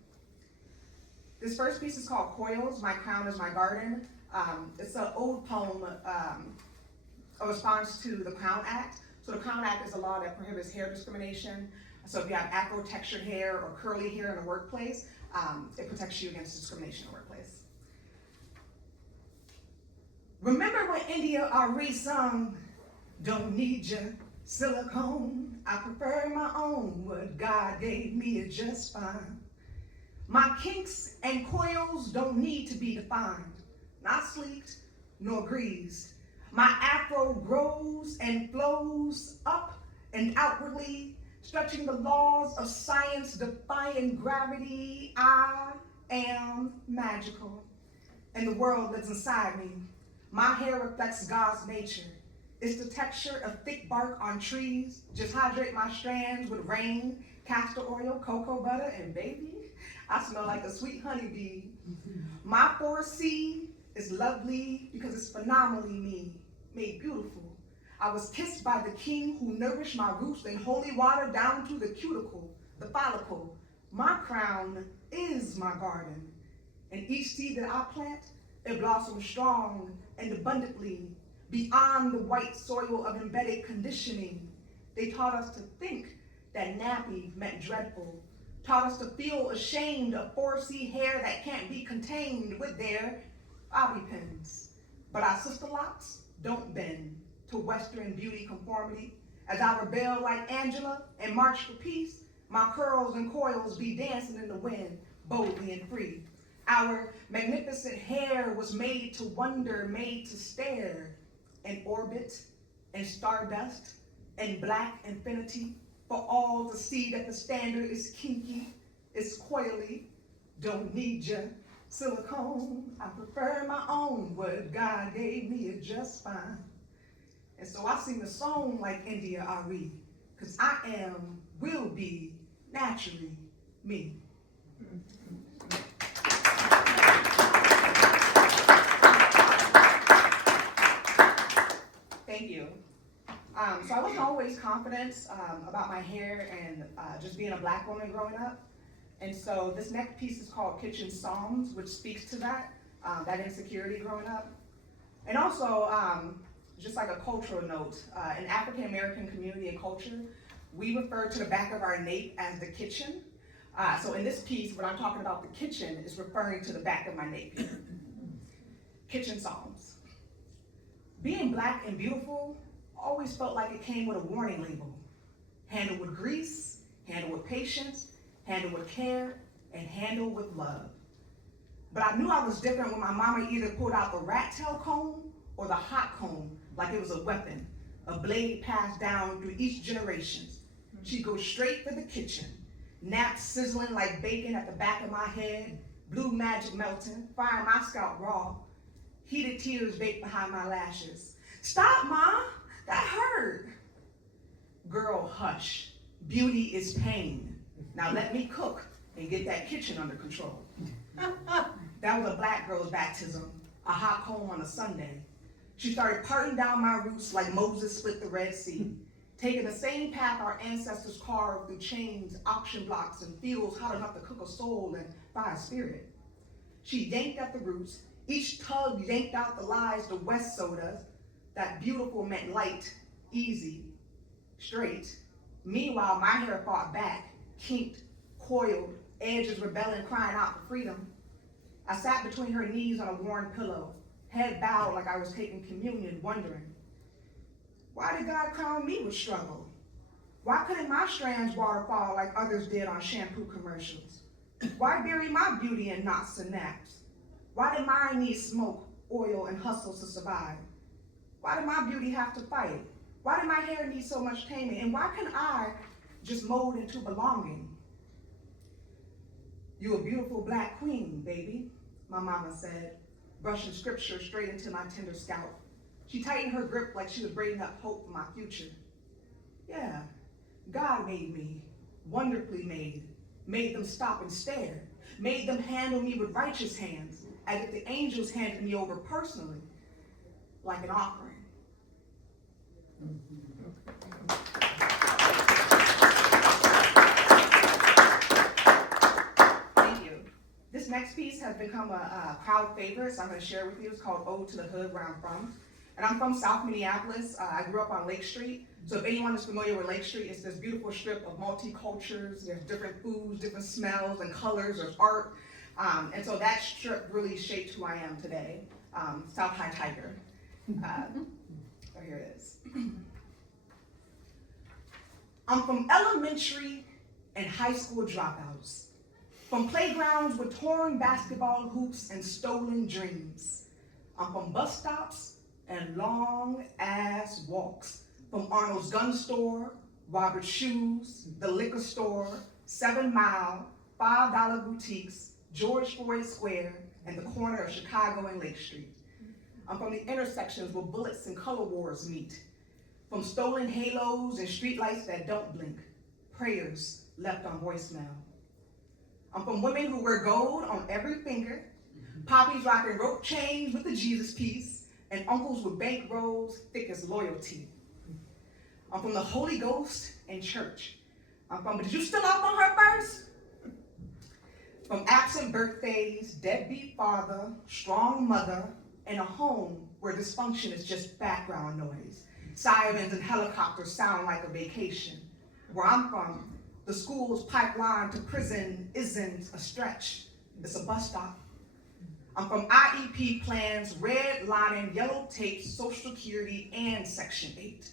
This first piece is called Coils, My Crown is My Garden. It's an old poem, a response to the Crown Act. So the Crown Act is a law that prohibits hair discrimination. So if you have Afro-textured hair or curly hair in the workplace, it protects you against discrimination in the workplace. Remember when India Ari sung, "Don't need your silicone, I prefer my own, what God gave me is just fine. My kinks and coils don't need to be defined, not sleeked nor greased. My afro grows and flows up and outwardly, stretching the laws of science, defying gravity. I am magical, and the world lives inside me. My hair reflects God's nature. It's the texture of thick bark on trees. Just hydrate my strands with rain, castor oil, cocoa butter, and baby, I smell like a sweet honeybee. My 4C is lovely because it's phenomenally me, made beautiful. I was kissed by the king who nourished my roots in holy water down to the cuticle, the follicle. My crown is my garden, and each seed that I plant, it blossoms strong and abundantly, beyond the white soil of embedded conditioning. They taught us to think that nappy meant dreadful, taught us to feel ashamed of 4C hair that can't be contained with their bobby pins. But our sister locks don't bend to Western beauty conformity. As I rebel like Angela and march for peace, my curls and coils be dancing in the wind, boldly and free. Our magnificent hair was made to wonder, made to stare, and orbit, and stardust, and black infinity, for all to see that the standard is kinky, it's coily, don't need ya silicone, I prefer my own, what God gave me is just fine. And so I sing a song like India Ari, cause I am, will be, naturally me. always confidence about my hair and just being a black woman growing up. And so this next piece is called Kitchen Psalms, which speaks to that insecurity growing up. And also, just like a cultural note, in African American community and culture, we refer to the back of our nape as the kitchen. So in this piece, when I'm talking about the kitchen, is referring to the back of my nape here. Kitchen Psalms. Being black and beautiful always felt like it came with a warning label. Handled with grace, handled with patience, handled with care, and handled with love. But I knew I was different when my mama either pulled out the rat tail comb or the hot comb like it was a weapon, a blade passed down through each generation. She'd go straight for the kitchen, naps sizzling like bacon at the back of my head, blue magic melting, fire my scalp raw, heated tears baked behind my lashes. Stop, Ma, that hurt. Girl, hush, beauty is pain. Now let me cook and get that kitchen under control. That was a black girl's baptism, a hot comb on a Sunday. She started parting down my roots like Moses split the Red Sea, taking the same path our ancestors carved through chains, auction blocks, and fields hot enough to cook a soul and fry a spirit. She yanked at the roots, each tug yanked out the lies, the West sodas. That beautiful meant light, easy, straight. Meanwhile, my hair fought back, kinked, coiled, edges rebelling, crying out for freedom. I sat between her knees on a worn pillow, head bowed like I was taking communion, wondering, why did God crown me with struggle? Why couldn't my strands waterfall like others did on shampoo commercials? Why bury my beauty in knots and naps? Why did mine need smoke, oil, and hustle to survive? Why did my beauty have to fight? Why did my hair need so much taming? And why can I just mold into belonging? You a beautiful black queen, baby, my mama said, brushing scripture straight into my tender scalp. She tightened her grip like she was braiding up hope for my future. Yeah, God made me, wonderfully made them stop and stare, made them handle me with righteous hands, as if the angels handed me over personally, like an offering. Thank you. This next piece has become a crowd favorite, so I'm going to share it with you. It's called Ode to the Hood, where I'm from. And I'm from South Minneapolis. I grew up on Lake Street. So if anyone is familiar with Lake Street, it's this beautiful strip of multi-cultures. There's different foods, different smells and colors, there's art. And so that strip really shaped who I am today. South High Tiger. So here it is. I'm from elementary and high school dropouts. From playgrounds with torn basketball hoops and stolen dreams. I'm from bus stops and long ass walks. From Arnold's gun store, Robert's shoes, the liquor store, 7 Mile, $5 boutiques, George Floyd Square, and the corner of Chicago and Lake Street. I'm from the intersections where bullets and color wars meet. From stolen halos and streetlights that don't blink, prayers left on voicemail. I'm from women who wear gold on every finger, poppies rocking rope chains with the Jesus piece, and uncles with bank rolls thick as loyalty. I'm from the Holy Ghost and church. I'm from, did you still off on her first? From absent birthdays, deadbeat father, strong mother, and a home where dysfunction is just background noise. Sirens and helicopters sound like a vacation. Where I'm from, the school's pipeline to prison isn't a stretch, it's a bus stop. I'm from IEP plans, redlining, yellow tape, Social Security, and Section 8.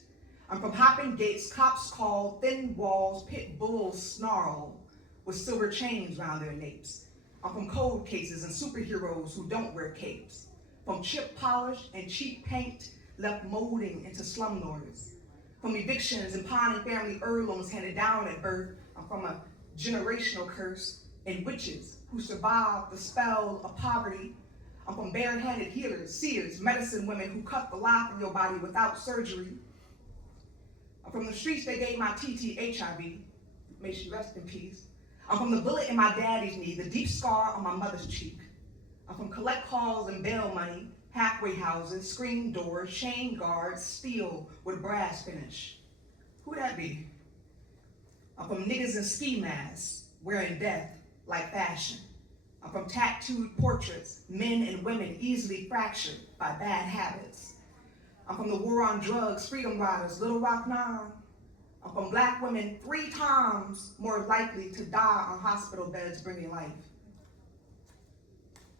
I'm from hopping gates, cops call, thin walls, pit bulls snarl, with silver chains round their napes. I'm from cold cases and superheroes who don't wear capes. From chip polish and cheap paint left molding into slumlords. From evictions and pawning family heirlooms handed down at birth. I'm from a generational curse and witches who survived the spell of poverty. I'm from barehanded healers, seers, medicine women who cut the life from your body without surgery. I'm from the streets that gave my TT HIV, may she rest in peace. I'm from the bullet in my daddy's knee, the deep scar on my mother's cheek. I'm from collect calls and bail money, halfway houses, screen doors, chain guards, steel with brass finish. Who that be? I'm from niggas in ski masks, wearing death like fashion. I'm from tattooed portraits, men and women easily fractured by bad habits. I'm from the war on drugs, freedom riders, Little Rock 9. I'm from black women 3 times more likely to die on hospital beds bringing life.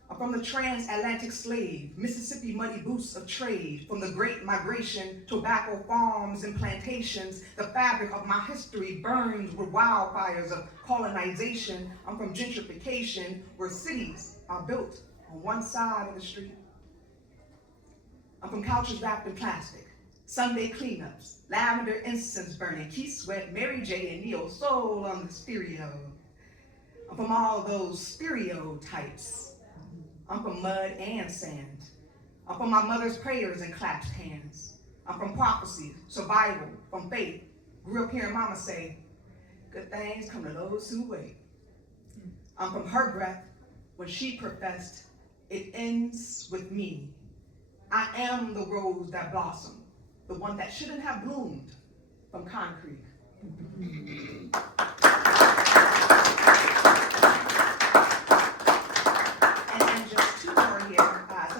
I'm from the transatlantic slave, Mississippi muddy boots of trade, from the great migration, tobacco farms and plantations. The fabric of my history burns with wildfires of colonization. I'm from gentrification, where cities are built on one side of the street. I'm from couches wrapped in plastic, Sunday cleanups, lavender incense burning, Keith Sweat, Mary J. and Neo Soul on the stereo. I'm from all those stereotypes. I'm from mud and sand. I'm from my mother's prayers and clasped hands. I'm from prophecy, survival, from faith. Grew up hearing mama say, good things come to those who wait. I'm from her breath when she professed, it ends with me. I am the rose that blossomed, the one that shouldn't have bloomed from concrete.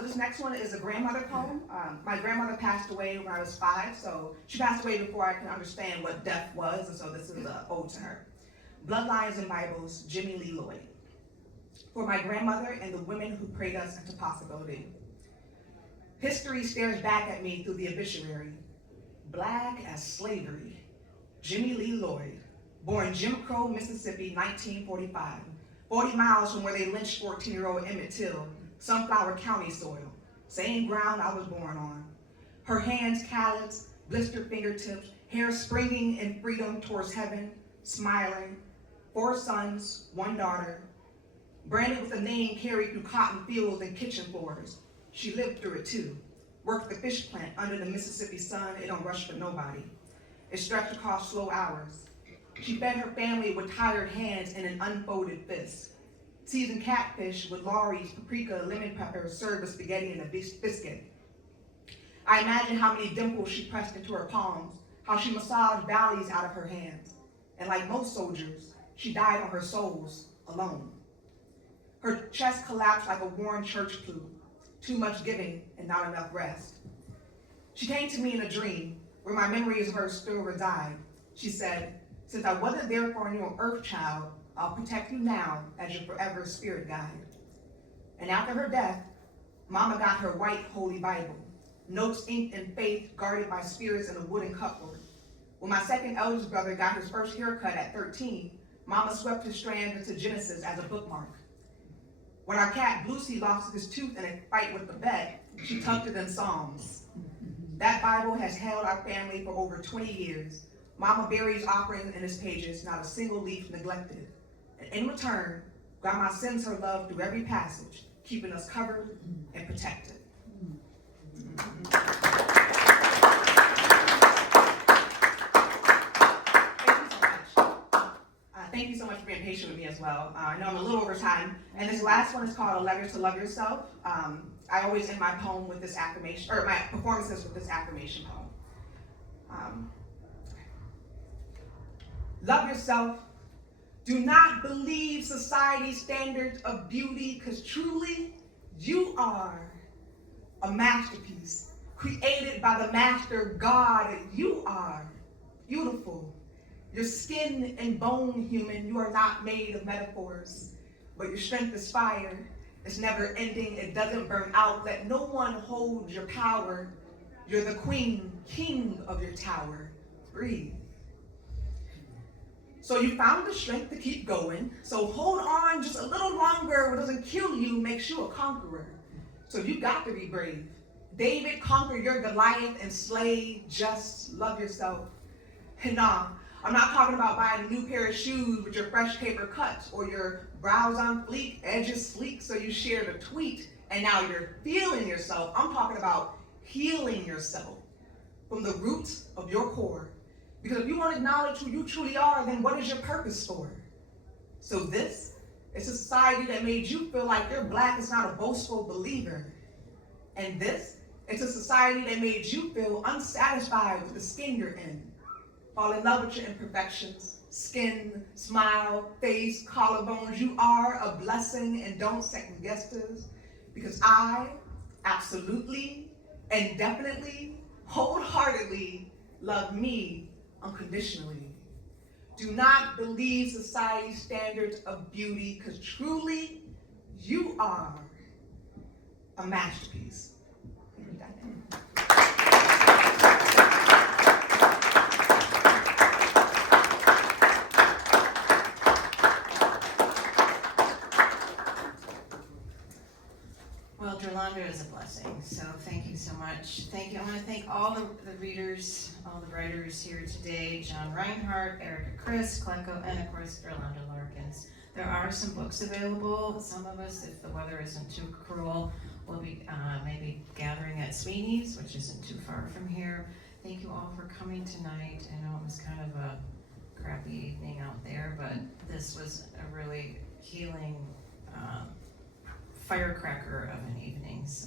This next one is a grandmother poem. My grandmother passed away when I was 5, so she passed away before I could understand what death was, and so this is an ode to her. Bloodlines and Bibles, Jimmy Lee Lloyd. For my grandmother and the women who prayed us into possibility. History stares back at me through the obituary. Black as slavery, Jimmy Lee Lloyd, born Jim Crow, Mississippi, 1945, 40 miles from where they lynched 14-year-old Emmett Till, Sunflower County soil, same ground I was born on. Her hands calloused, blistered fingertips, hair springing in freedom towards heaven, smiling. 4 sons, 1 daughter, branded with a name carried through cotton fields and kitchen floors. She lived through it too. Worked the fish plant under the Mississippi sun, it don't rush for nobody. It stretched across slow hours. She fed her family with tired hands and an unfolded fist. Seasoned catfish with Laurie's paprika, lemon pepper, served with spaghetti and a biscuit. I imagine how many dimples she pressed into her palms, how she massaged valleys out of her hands. And like most soldiers, she died on her soles, alone. Her chest collapsed like a worn church pew, too much giving and not enough rest. She came to me in a dream, where my memories of her still reside. She said, since I wasn't there for you on earth, child, I'll protect you now as your forever spirit guide. And after her death, Mama got her white holy Bible, notes inked in faith, guarded by spirits in a wooden cupboard. When my second eldest brother got his first haircut at 13, Mama swept his strands into Genesis as a bookmark. When our cat Lucy lost his tooth in a fight with the vet, she tucked it in Psalms. That Bible has held our family for over 20 years. Mama buries offerings in its pages, not a single leaf neglected. And in return, Grandma sends her love through every passage, keeping us covered and protected. Thank you so much for being patient with me as well. I know I'm a little over time. And this last one is called A Letter to Love Yourself. I always end my poem with this affirmation, or my performances with this affirmation poem. Love yourself. Do not believe society's standards of beauty, because truly you are a masterpiece created by the master God. You are beautiful. Your skin and bone human, you are not made of metaphors, but your strength is fire. It's never ending, it doesn't burn out. Let no one hold your power. You're the queen, king of your tower. Breathe. So you found the strength to keep going. So hold on just a little longer. What doesn't kill you makes you a conqueror. So you got to be brave. David, conquer your Goliath and slay. Just love yourself. And I'm not talking about buying a new pair of shoes with your fresh paper cuts or your brows on fleek, edges sleek, so you shared a tweet and now you're feeling yourself. I'm talking about healing yourself from the roots of your core. Because if you want to acknowledge who you truly are, then what is your purpose for? So this is a society that made you feel like you're black is not a boastful believer. And this, it's a society that made you feel unsatisfied with the skin you're in. fall in love with your imperfections, skin, smile, face, collarbones. You are a blessing, and don't second guess this, because I absolutely and definitely, wholeheartedly love me unconditionally. Do not believe society's standards of beauty, because truly, you are a masterpiece. Well, Derlanda is a blessing, so thank you so much. Thank you. I want to thank all the readers, all the writers here today, John Reinhardt, Erica Chris, Klenko, and of course, Derlanda Larkins. There are some books available. Some of us, if the weather isn't too cruel, will be maybe gathering at Sweeney's, which isn't too far from here. Thank you all for coming tonight. I know it was kind of a crappy evening out there, but this was a really healing firecracker of an evening. So